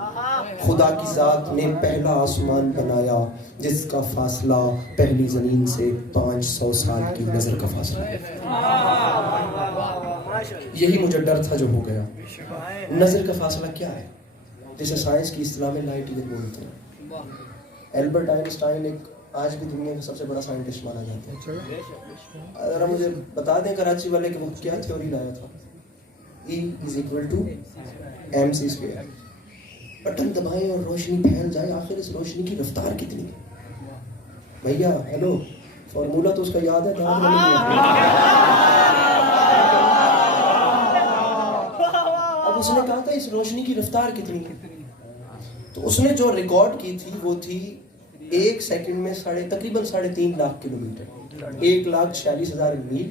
खुदा की जात ने पहला आसमान बनाया जिसका फासला पहली जमीन से 500 साल की नजर का फासला है। यही मुझे डर था जो हो गया। नजर का फासला क्या है, जिसे साइंस की इस्तिलाह में लाइट ईयर बोलते हैं। एल्बर्ट आइंस्टाइन एक आज भी दुनिया का सबसे बड़ा साइंटिस्ट माना जाता है। अगर मुझे बता दें कराची वाले कि वो क्या थ्योरी लाया था, E = mc²। बटन दबाएं और रोशनी फैल जाए, आखिर इस रोशनी की रफ्तार कितनी है भैया। हेलो, फॉर्मूला तो उसका याद है, अब उसने कहा था इस रोशनी की रफ्तार कितनी है, तो उसने जो रिकॉर्ड की थी वो थी 1 सेकंड में तकरीबन 3.5 लाख किलोमीटर, 1,46,000 मील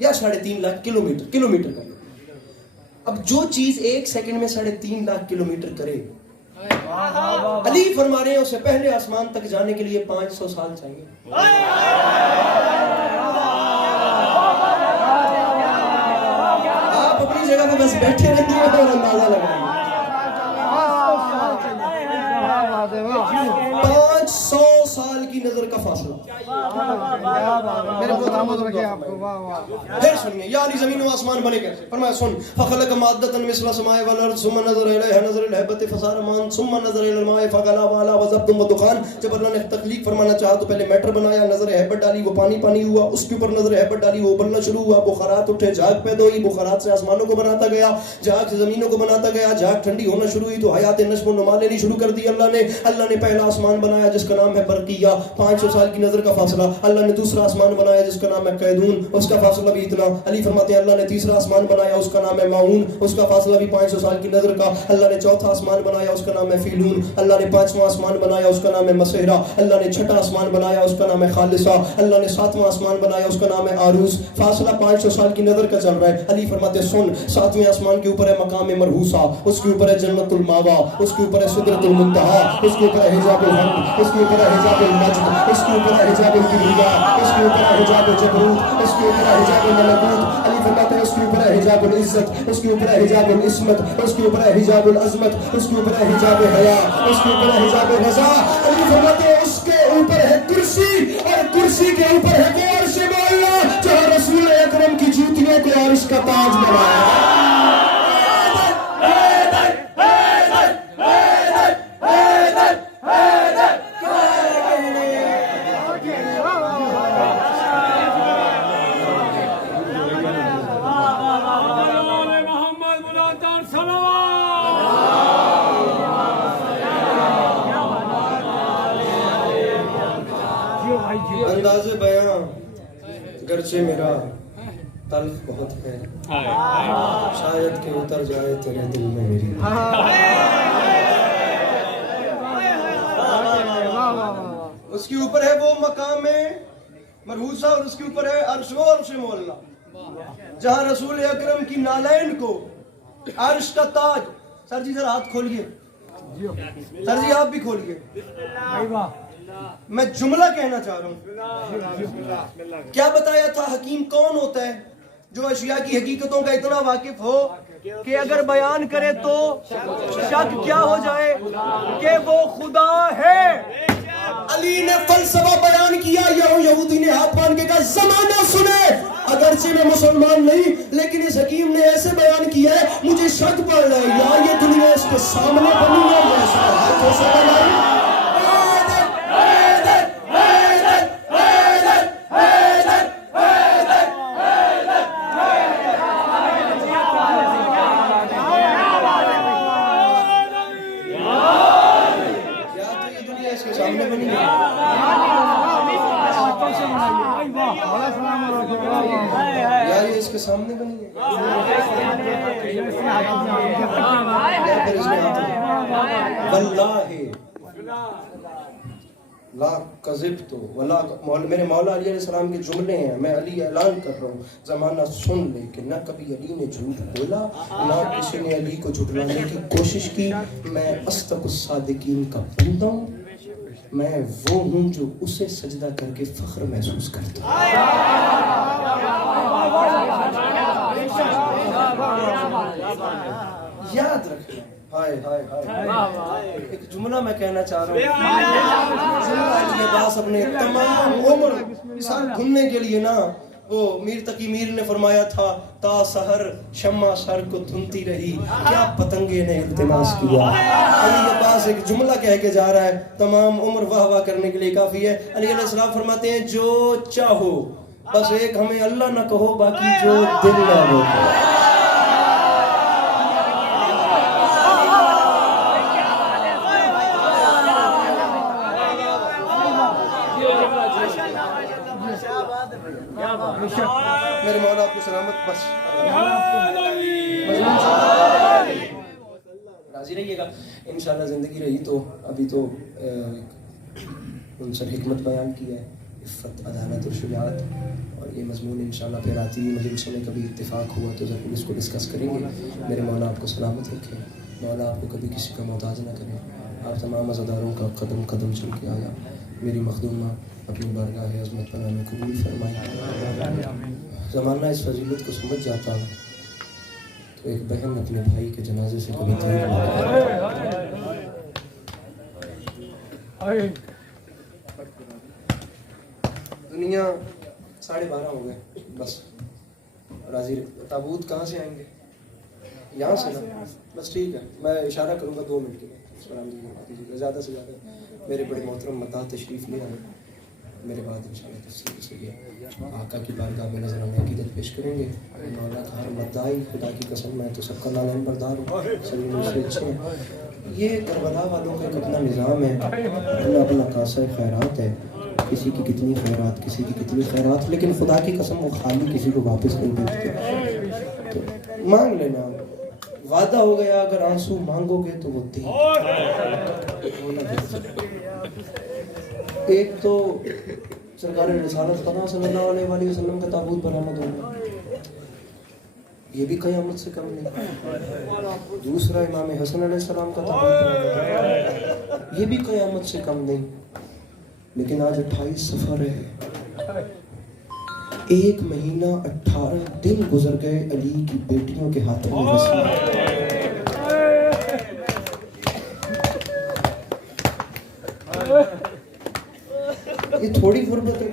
या 3.5 लाख किलोमीटर कर लो। अब जो चीज 1 सेकंड में 3.5 लाख किलोमीटर करे, अली फरमा रहे हैं उसे पहले आसमान तक जाने के लिए 500 साल चाहिए। आप अपनी जगह पे बस बैठे रहिए और अंदाजा लगाइए। 500 साल की नजर का फासला। फिर सुनिए, या अली जमीन और आसमान बने कैसे। फरमाया सुन, फखलक मादतन मिस्ल समाए वल अर्ज़ सुम्मा नज़र इलैहा नज़र हैबत फसारा मान सुम्मा नज़र इलल माए फगला व अला व ज़ब्द व दुखान। जब अल्लाह ने तख्लीक फरमाना चाहा तो पहले मैटर बनाया, नजर हैबत डाली, वो पानी पानी हुआ, उसके ऊपर नजर हैबत डाली, वो उबलना शुरू हुआ, बुखारात उठे, झाग पैदा हुई, बुखारात से आसमानों को बनाता गया, झाग से जमीनों को बनाता गया, झाग ठंडी होना शुरू हुई तो हयात नश्व नुमा लेनी शुरू कर दी। अल्लाह ने पहला आसमान बनाया जिसका नाम है बरकिया, 500 साल की नजर का फासला। अल्लाह ने दूसरा आसमान बनाया जिसका नाम है कैदून, उसका फासला भी इतना। अली फरमाते हैं अल्लाह ने तीसरा आसमान बनाया उसका नाम है माऊन, उसका फासला भी 500 साल की नजर का। अल्लाह ने चौथा आसमान बनाया उसका नाम है फीलून, अल्लाह ने पांचवा आसमान बनाया उसका नाम है मसहरा, अल्लाह ने छठा आसमान बनाया उसका नाम है खालिसा, अल्लाह ने सातवां आसमान बनाया उसका नाम है आरूस। फासला 500 साल की नजर का चल रहा है। अली फरमाते सुन, सातवें आसमान के ऊपर है मकाम मरहूसा, उसके ऊपर है जन्नतुल मावा, उसके ऊपर है सिदरतुल मुंतहा, उसके ऊपर है हिजाबुल हम्द, उसके ऊपर है हिजाबुल मजद, उसके ऊपर है हिजाबुल किबरिया, उसके ऊपर है हिजाबुल जबरूत, उसके ऊपर है हिजाबुल मलकूत। अली फरमाते हैं उसके ऊपर है हिजाबुल इज्जत, उसके ऊपर है हिजाबुल इस्मत, उसके ऊपर है हिजाबुल अजमत, उसके ऊपर है हिजाबुल हया, उसके ऊपर है हिजाबुल रज़ा। अली फरमाते हैं उसके ऊपर है कुर्सी, और कुर्सी के ऊपर है वो अर्श मौला जहाँ रसूल अकरम की जूतियों को अर्श का ताज बनाया। अंदाज़े बयां गर्चे मेरा तल्ख बहुत है, शायद के उतर जाए तेरे दिल में मेरी। उसके ऊपर है वो मकाम मरहूसा और उसके ऊपर है अर्श वो अर्श मौला जहाँ रसूल अकरम की नालैन को अर्श का ताज। सर जी जरा हाथ खोलिए, सर जी आप भी खोलिए। मैं जुमला कहना चाह रहा हूँ। क्या बताया था हकीम कौन होता है जो अशिया की हकीकतों का इतना वाकिफ हो कि अगर बयान करे तो शक क्या हो जाए कि वो खुदा है। अली ने फलसफा बयान किया, यहूदी ने हाथ बांध के कहा जमाना सुने, अगरचे मैं मुसलमान नहीं लेकिन इस हकीम ने ऐसे बयान किया है मुझे शक पड़ रहा है या ये दुनिया इसके सामने बनी है या इसके हाथों से बनाई। यार ये इसके सामने बनी है वल्लाहि ला कज़िब्तु वला मेरे मौला अली अलैहिस्सलाम के जुमले हैं। मैं अली ऐलान कर रहा हूँ ज़माना सुन ले कि न कभी अली ने झूठ बोला ना किसी ने अली को झुठलाने की कोशिश की। मैं अस्दक़ुस सादिकीन का बंदा हूँ, मैं वो हूँ जो उसे सजदा करके फख्र महसूस करता हूँ। याद रखना। हाय हाय हाय एक जुमला मैं कहना चाह रहा हूँ। लिबास अपने तमाम उम्र सर घूमने के लिए ना, वो मीर तकी मीर ने फरमाया था ता सहर शम्मा सर को धुनती रही क्या पतंगे ने इल्तिमास किया। अली के पास एक जुमला कह के जा रहा है, तमाम उम्र वाह वाह करने के लिए काफी है। अली अलैहिस्सलाम फरमाते हैं जो चाहो बस एक हमें अल्लाह न कहो, बाकी जो दिल न हो। मेरे मौला आपको सलामत बस राजी रहिएगा इंशाल्लाह। ज़िंदगी रही तो अभी तो उनसे हिकमत बयान किया है, इफ़्फ़त, अदालत और शुजाअत, और ये मज़मून इंशाल्लाह फिर आती हुई मजलिसों में कभी इत्तेफाक हुआ तो ज़रूर इसको डिस्कस करेंगे। मेरे मौला आपको सलामत रखे, मौला आपको कभी किसी का मोहताज ना करे। आप तमाम अज़ादारों का कदम कदम चल के आया मेरी मखदूमा अपनी बारगाह अज़मत पर हमें कबूल फरमाई। ज़माना इस फजीलत को समझ जाता तो एक बहन अपने भाई के जनाजे से कभी दूर नहीं। दुनिया 12:30 हो गए बस। राजी ताबूत कहाँ से आएंगे? यहाँ से ना, बस ठीक है। मैं इशारा करूँगा 2 मिनट के लिए, ज़्यादा से ज़्यादा। मेरे बड़े मोहतरम मद्दाह तशरीफ़ ले आए, मेरे बाद इंशाअल्लाह तफसील से ये आका की बारगाह में नजराने अक़ीदत पेश करेंगे। मौला का हर मद्दाई खुदा की कसम मैं तो सबका नाम बरदार हूँ, सभी मुझसे अच्छे हैं। ये करबला वालों का एक अपना निज़ाम है, अपना अपना कासा खैरात है। کسی کی کتنی خیرات، کسی کی کتنی خیرات، لیکن خدا کی قسم وہ خالی کسی کو واپس نہیں بھیجتے. تو مانگ لینا، وعدہ ہو گیا اگر آنسو مانگو گے تو وہ دے. ایک تو سرکار رسالت خدا صلی اللہ علیہ وآلہ وسلم کا تابوت برآمد ہونا، یہ بھی قیامت سے کم نہیں. دوسرا امام حسن علیہ السلام کا تابوت برآمد ہونا، یہ بھی قیامت سے کم نہیں. لیکن آج 28 صفر ہے، 1 مہینہ 18 دن گزر گئے علی کی بیٹیوں کے ہاتھوں میں رسی. یہ تھوڑی غربت ہے.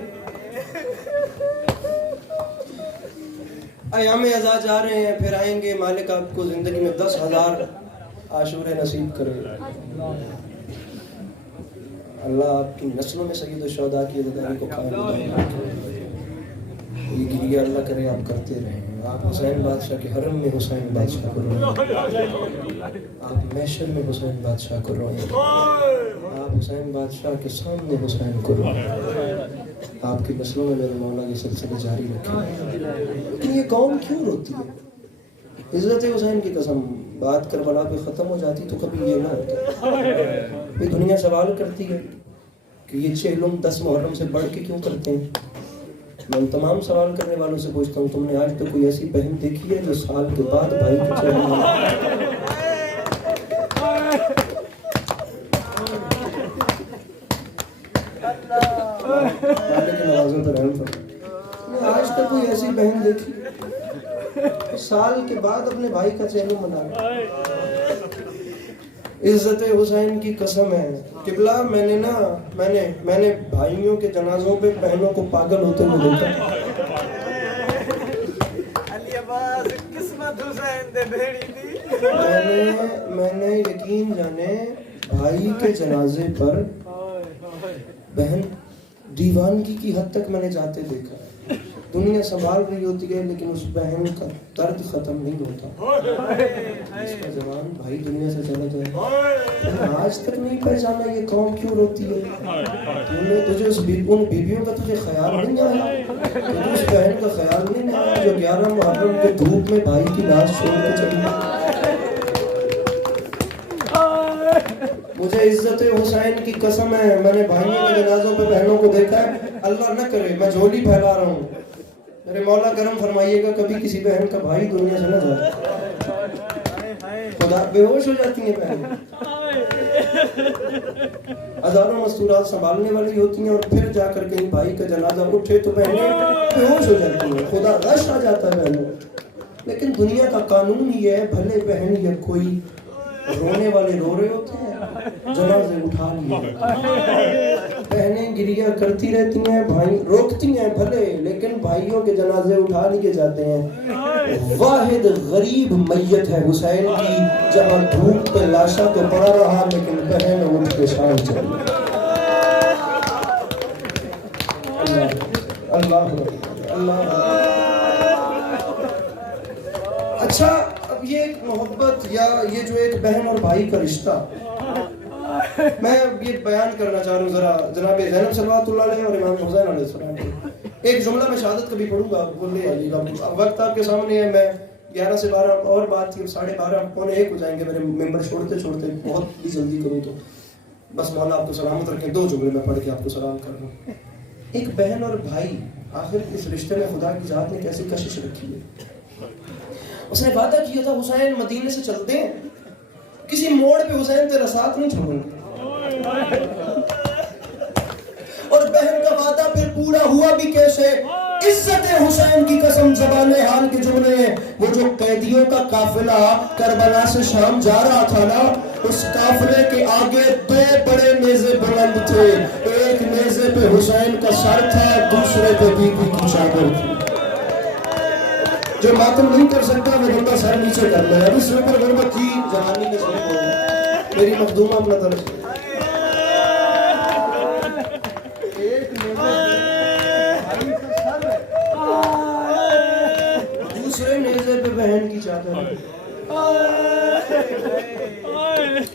ایام ازا جا رہے ہیں، پھر آئیں گے. مالک آپ کو زندگی میں 10,000 عاشورے نصیب کرے. اللہ آپ کی نسلوں میں سید الشہداء کی عزاداری کو قائم رکھے. یہ گریہ اللہ کرے آپ کرتے رہیں. آپ حسین بادشاہ کے حرم میں حسین بادشاہ کو روئیں، آپ محشر میں حسین بادشاہ کو روئیں، آپ حسین بادشاہ کے سامنے حسین کو روئیں. آپ کی نسلوں میں میرے مولا یہ سلسلے جاری رکھیں. لیکن یہ قوم کیوں روتی ہے؟ عزت حسین کی قسم، بات کربلا پہ ختم ہو جاتی تو کبھی یہ نہ ہوتا. یہ دنیا سوال کرتی ہے کہ یہ 6 لوگ 10 محرم سے بڑھ کے کیوں کرتے ہیں. میں تمام سوال کرنے والوں سے پوچھتا ہوں، تم نے آج تک کوئی ایسی بہن دیکھی ہے جو سال کے بعد بھائی کے چہرے نوازوں پر رحم فرمائے؟ آج تک کوئی ایسی بہن دیکھی سال کے بعد اپنے بھائی کا چہرہ منا؟ عزت حسین کی قسم ہے قبلہ، میں نے بھائیوں کے جنازوں پہ بہنوں کو پاگل ہوتے ہوئے دیکھا. میں نے یقین جانے بھائی کے جنازے پر بہن دیوانگی کی حد تک میں نے جاتے دیکھا. دنیا سنبھال رہی ہوتی ہے لیکن اس بہن کا درد ختم نہیں ہوتا. اس کا جوان بھائی دنیا سے چلا جائے. آج تک نہیں پہچانا یہ قوم کیوں روتی ہے. تجھے ان بیویوں کا تجھے خیال نہیں آیا، تجھے اس بہن کا خیال نہیں آیا جو 11 محرم کے دھوپ میں بھائی کی لاش چھوڑ کے چلی. مجھے عزت حسین کی قسم ہے، میں نے بھائیوں کے جنازوں پہ بہنوں کو دیکھا ہے. اللہ نہ کرے میں جھولی پھیلا رہا ہوں، میرے مولا کرم فرمائیے گا کبھی کسی بہن کا بھائی دنیا سے نہ جائے. خدا بے ہوش ہو جاتی ہیں بہنیں، ہزاروں مستورات سنبھالنے والی ہوتی ہیں اور پھر جا کر کہیں بھائی کا جنازہ اٹھے تو بہنیں بے ہوش ہو جاتی ہیں. خدا رش آ جاتا ہے بہنوں. لیکن دنیا کا قانون یہ ہے، بھلے بہن یا کوئی رونے والے رو رہے ہوتے ہیں، جنازے اٹھا لیے. بہنیں گریہ کرتی رہتی ہیں، بھائی روکتی ہیں بھلے، لیکن بھائیوں کے جنازے اٹھا لیے جاتے ہیں. واحد غریب میت ہے حسین کی، جہاں دھوپ پہ لاشا تو پڑا رہا لیکن بہن اٹھ کے شان چلی. اللہ اللہ. اچھا اب یہ ایک محبت یا یہ جو ایک بہن اور بھائی کا رشتہ، میں یہ بیان کرنا چاہ رہا ہوں ذرا جناب زینب صلوات اللہ علیہ اور امام حسین علیہ السلام کی ایک جملہ میں شہادت کبھی پڑھوں گا، بولے علی کا وقت آپ کے سامنے ہے. میں 11 سے 12 اور بات تھی، 12:30 پونے 1 ہو جائیں گے میرے ممبر چھوڑتے چھوڑتے. بہت ہی جلدی کروں تو بس مولا آپ کو سلامت رکھیں. 2 جملے میں پڑھ کے آپ کو سلام کر رہا ہوں. ایک بہن اور بھائی، آخر اس رشتے میں خدا کی ذات نے کیسی کشش رکھی ہے. اس نے وعدہ کیا تھا حسین مدینے سے چلتے ہیں، کسی موڑ پہ حسین تیرا ساتھ نہیں چھوڑیں گے. اور بہن کا وعدہ پھر پورا ہوا بھی کیسے. عزت حسین کی قسم، زبان حال کے جملے ہیں. وہ جو قیدیوں کا قافلہ کربلا سے شام جا رہا تھا نا، اس قافلے کے آگے 2 بڑے نیزے بلند تھے. ایک نیزے پہ حسین کا سر تھا، دوسرے پہ بی بی کی چادر تھی. جو ماتم نہیں کر سکتا وہ بندہ سر نیچے کر لے. ابھی سر پر غربت تھی، جوانی میں شروع ہو گئی. میری مخدومہ اپنا طرف دوسرے نیزے پہ بہن کی چادر.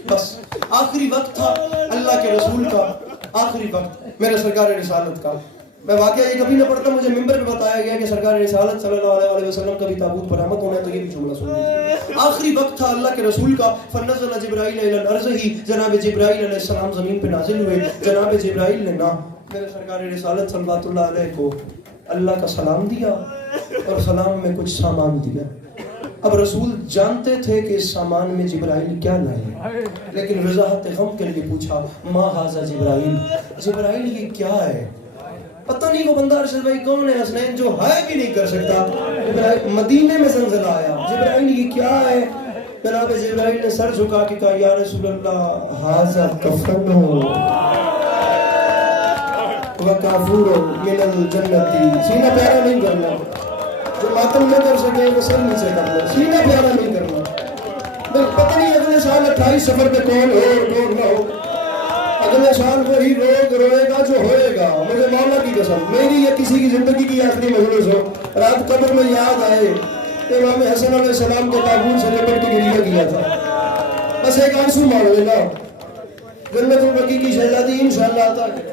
بس آخری وقت تھا اللہ کے رسول کا. आखिरी वक्त मेरे सरकार रिसालत का। मैं वाकया ये कभी न पढ़ता, मुझे मिंबर पे बताया गया कि सरकार रिसालत सल्लल्लाहु अलैहि वसल्लम का भी ताबूत बरामद होना है, तो ये भी जुमला सुन लीजिए। आखिरी वक्त था अल्लाह के रसूल का। फनज़ल जिब्राइल इलल अर्ज़ ही, जनाब जिब्राइल अलैहिस्सलाम जमीन पे नाजिल हुए। जनाब जिब्राइल ने ना मेरे सरकार रिसालत सल्लल्लाहु अलैहि को अल्लाह का सलाम दिया और सलाम में कुछ सामान दिया। अब रसूल जानते थे कि इस सामान में जिब्राइल क्या लाए, लेकिन वजाहत गम के लिए पूछा, मा हाजा जिब्राइल, जिब्राइल ये क्या है? पता नहीं वो बंदा अरशद भाई कौन है, हसनैन जो है भी नहीं कर सकता। जिब्राइल मदीने में ज़लज़ला आया, जिब्राइल ये क्या है? जनाब जिब्राइल ने सर झुका के कहा, या रसूल अल्लाह हाजा कफन हो व काफूर मिनल जन्नती। सीना प्यारा नहीं करना, जो मातम न कर सके वो सर नीचे कर लो, सीना प्यारा नहीं करना। पता नहीं अगले साल 28 सफर पे कौन हो कौन ना हो, अगले साल वही रोग रोएगा जो होएगा। मुझे मौला की कसम, मेरी या किसी की जिंदगी की आखिरी मजलिस हो, रात कब्र में याद आए इमाम हसन अलैहिस्सलाम के ताबूत से लिपट के गिरिया किया था, बस एक आंसू मार लेना, जन्नतुल बकी की शहजादी इंशाअल्लाह अता करें।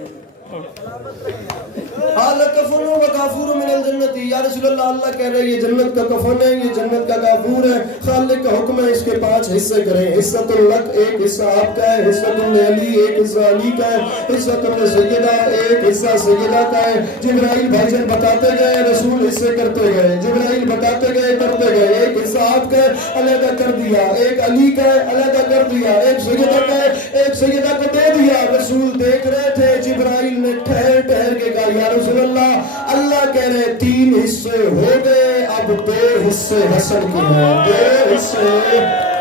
हाल कफन व काफूर मिनल जन्नती, या रसूल अल्लाह, अल्लाह कह रहे हैं ये जन्नत का कफन है, ये जन्नत का काफूर है। खालिक का हुक्म है इसके 5 हिस्से करें। हिस्सतुल लक, एक हिस्सा आपका है। हिस्सतुल अली, एक हिस्सा अली का है। हिस्सतुल सय्यदा, एक हिस्सा सय्यदा का है। जिब्राइल भाईजान बताते गए, रसूल हिस्से करते गए, जिब्राइल बताते गए करते गए। एक हिस्सा आपका है, अलग कर दिया। एक अली का है, अलग कर दिया। एक सय्यदा का है, एक सय्यदा को दे दिया। रसूल देख रहे थे, जिब्राइल ने ठहर ठहर के कहा, या रसूल अल्लाह, अल्लाह कह रहे 3 हिस्से हो गए, अब 2 हिस्से हसन के हैं। 2 हिस्से,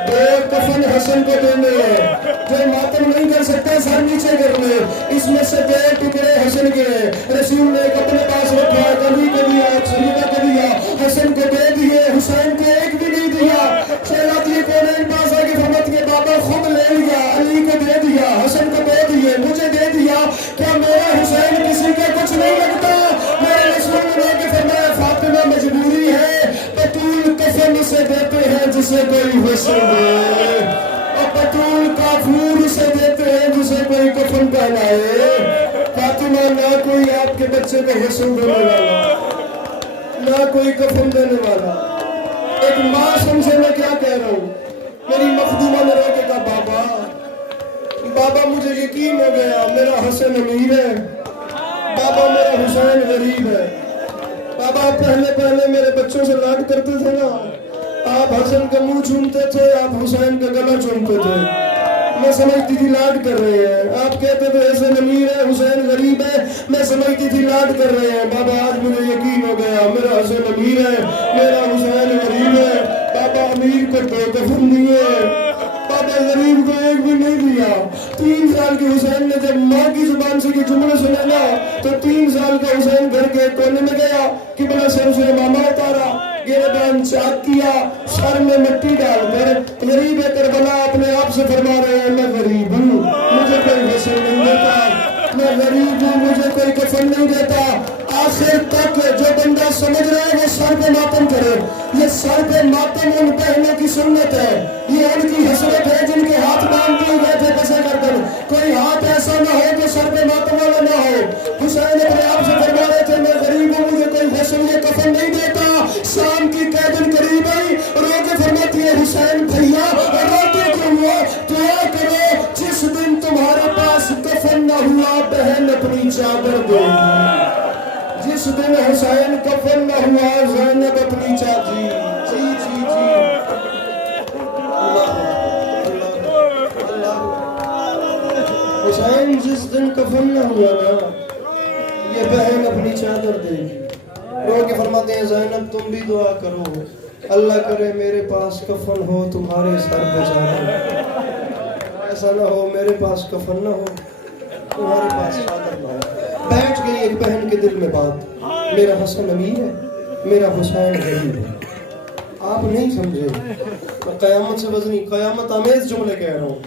2 कफन हसन को देने हैं। जो मातम नहीं कर सकते सर नीचे करने, इसमें से 2 टुकड़े हसन के हैं। रसूल ने एक अपने पास रखा, अली को दिया, एक सय्यदा को दिया, हसन को दे दिए, हुसैन को एक भी नहीं दिया। शहजादी को नहीं पास आके फरमाती है, बाबा खुद ले लिया, अली को दे दिया, हसन को दे दिए, मुझे दे दिया। क्या मेरा हुसैन किसी का कुछ नहीं लगता? मेरे रसूल ने के फरमाया, फातिमा मजबूरी है, बतूल कफन उसे देते हैं जिसे कोई हुस्न दे, और बतूल काफूर उसे देते हैं जिसे कोई कफन पहनाए। फातिमा, ना कोई आपके बच्चे को हुस्न देने वाला, ना कोई कफन देने वाला। एक माँ समझे मैं क्या कह रहा हूँ। मेरी मखदूमा ने रोके कहा, बाबा बाबा मुझे यकीन हो गया, मेरा हसन अमीर है, बाबा मेरा हुसैन गरीब है। बाबा पहले पहले मेरे बच्चों से लाड करते थे ना, आप हसन का मुंह चूमते थे, आप हुसैन का गला चूमते थे, मैं समझती थी लाड कर रहे हैं। आप कहते थे हसन अमीर है, हुसैन गरीब है, मैं समझती थी लाड कर रहे हैं। बाबा आज मुझे यकीन हो गया, मेरा हसन अमीर है, मेरा हुसैन गरीब है। बाबा अमीर को 2 कफन दिए, बाबा गरीब को एक भी नहीं दिया। 3 साल के हुसैन ने जब माँ की जुबान से ये जुमले सुने ना, तो 3 साल का हुसैन घर के कोने में गया, किबला से उसे मामा उतारा, गिरबान चाक किया, सर में मिट्टी डाल। मेरे गरीब करबला अपने आप से फरमा रहे हैं, मैं गरीब हूँ, मुझे कोई हसन नहीं देता, मैं गरीब हूँ, मुझे कोई कफन नहीं देता। आखिर तक जो बंदा समझ रहा है वो सर पे मातम करे। ये सर पे मातम उन बहनों की सुन्नत है, ये उनकी हसरत है जिनके हाथ बांध दिए गए थे बसे गर्दन। कोई हाथ ऐसा ना हो कि सर पे मातम वाला ना हो। हुसैन अपने आप से फरमा रहे थे, मैं गरीब हूँ, मुझे कोई हसन या कफन नहीं देता। शाम की कैदन करीब आई, रो के फरमाती है, हुसैन भैया रोते क्यों हो? दुआ करो, जिस दिन तुम्हारे पास कफन न हुआ बहन अपनी चादर देगी। जिस दिन हुसैन कफन न हुआ ज़ैनब अपनी चाची। जी जी जी, हुसैन जिस दिन कफन न हुआ ना, ये बहन अपनी चादर देगी। रो के फरमाते हैं, ज़ैनब तुम भी दुआ करो, अल्लाह करे मेरे पास कफन हो, तुम्हारे सर पे चादर। ऐसा ना हो मेरे पास कफन ना हो, तुम्हारे पास चादर ना हो। बैठ गई एक बहन के दिल में बात, मेरा हसन अमीर है, मेरा हुसैन गरीब है। आप नहीं समझे, मैं क़यामत से वज़नी क़यामत आमेज़ जुमले कह रहा हूँ।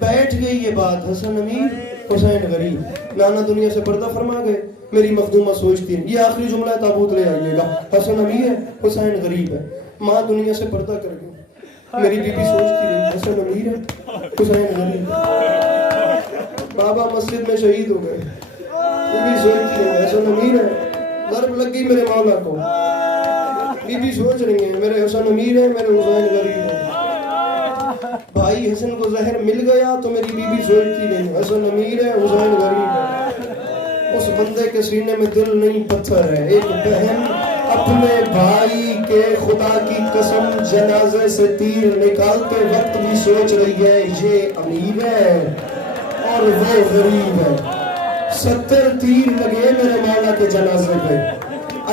बैठ गई ये बात, हसन अमीर, हुसैन गरीब। नाना दुनिया से पर्दा फरमा गए। मेरी मखदूमा सोचती है, ये आखिरी जुमला ताबूत ले आइएगा, हसन अमीर है, हुसैन गरीब है। माँ दुनिया से पर्दा कर गई। मेरी बीबी सोचती रही, हसन अमीर है, हुसैन गरीब है। बाबा मस्जिद में शहीद हो गए। बीबी सोचती है हसन अमीर है, ضرب लगी मेरे मौला को। बीबी सोच रही है मेरे हसन अमीर है, मेरे हुसैन गरीब है। भाई हसन को जहर मिल गया तो मेरी बीबी सोचती नहीं, हसन अमीर है, हुसैन गरीब है। उस बंदे के सीने में दिल नहीं पत्थर है। एक बहन अपने भाई के खुदा की कसम जनाजे से तीर निकालते वक्त भी सोच रही है ये अमीर है और वो गरीब है। 70 तीर लगे मेरे मौला के जनाजे पे।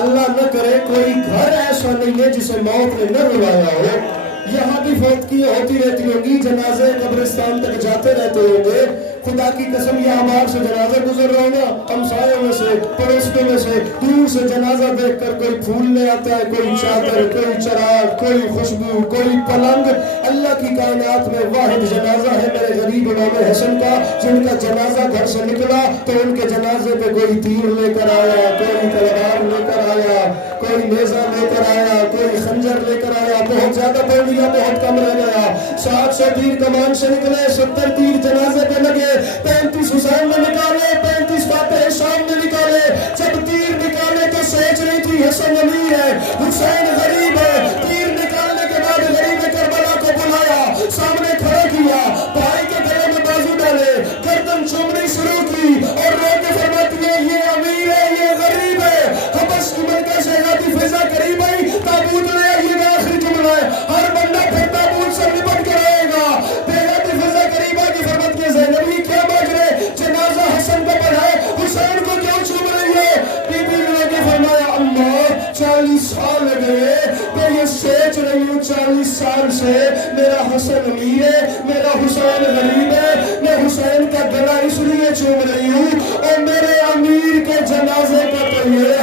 अल्लाह न करे कोई घर ऐसा नहीं है जिसे मौत ने न रुलाया हो। यहाँ भी फौतगी होती रहती होंगी, जनाजे कब्रिस्तान तक जाते रहते होंगे। खुदा की कसम ये हमारे से जनाजा गुजर रहा होगा, हमसायों में से, पड़ोसियों में से दूर से जनाजा देखकर कोई फूल ले आता है, कोई चादर, कोई चराग, कोई खुशबू, कोई पलंग। अल्लाह की कायनात में वाहिद जनाजा है मेरे गरीब इमाम हसन का, जिनका जनाजा घर से निकला तो उनके जनाजे पे कोई तीर लेकर आया, कोई तलवार लेकर आया, कोई नेजा लेकर आया, कोई खंजर लेकर आया। बहुत ज्यादा पढ़ लिया, बहुत कम रह गया। 700 तीर कमान से निकले, 70 तीर जनाजे पे लगे, 35 हुसैन ने निकाले, 35 फातेह शाम ने निकाले। जब तीर निकाले तो सोच रही थी हसन अमीर है, हुसैन गरीब है। तीर निकालने के बाद गरीब करबला को बुलाया, सामने खड़ा किया, भाई के गले में बाजू डाले, गर्दन चूमनी शुरू की और रो के फरमाती है ये अमीर है, ये गरीब है। हबस की मलका शहजादी फिजा करीब आई, ताबूत ले आई, ये आखिरी जुमला है। हर बंदा फिर ताबूत से निपट कर आएगा। बेगम फिजा करीब आई की फरमात के ज़ैनबी क्या मांग रहे, जनाजा हसन का पर है, हुसैन को क्यों चूम रही है? बीबी ने के फरमाया अम्मा 40 साल गए, मैं ये सोच रही हूँ 40 साल से मेरा हसन अमीर है, मेरा हुसैन गरीब है। मैं हुसैन का गला इसलिए चूम रही हूँ और मेरे अमीर के जनाजे का तो ये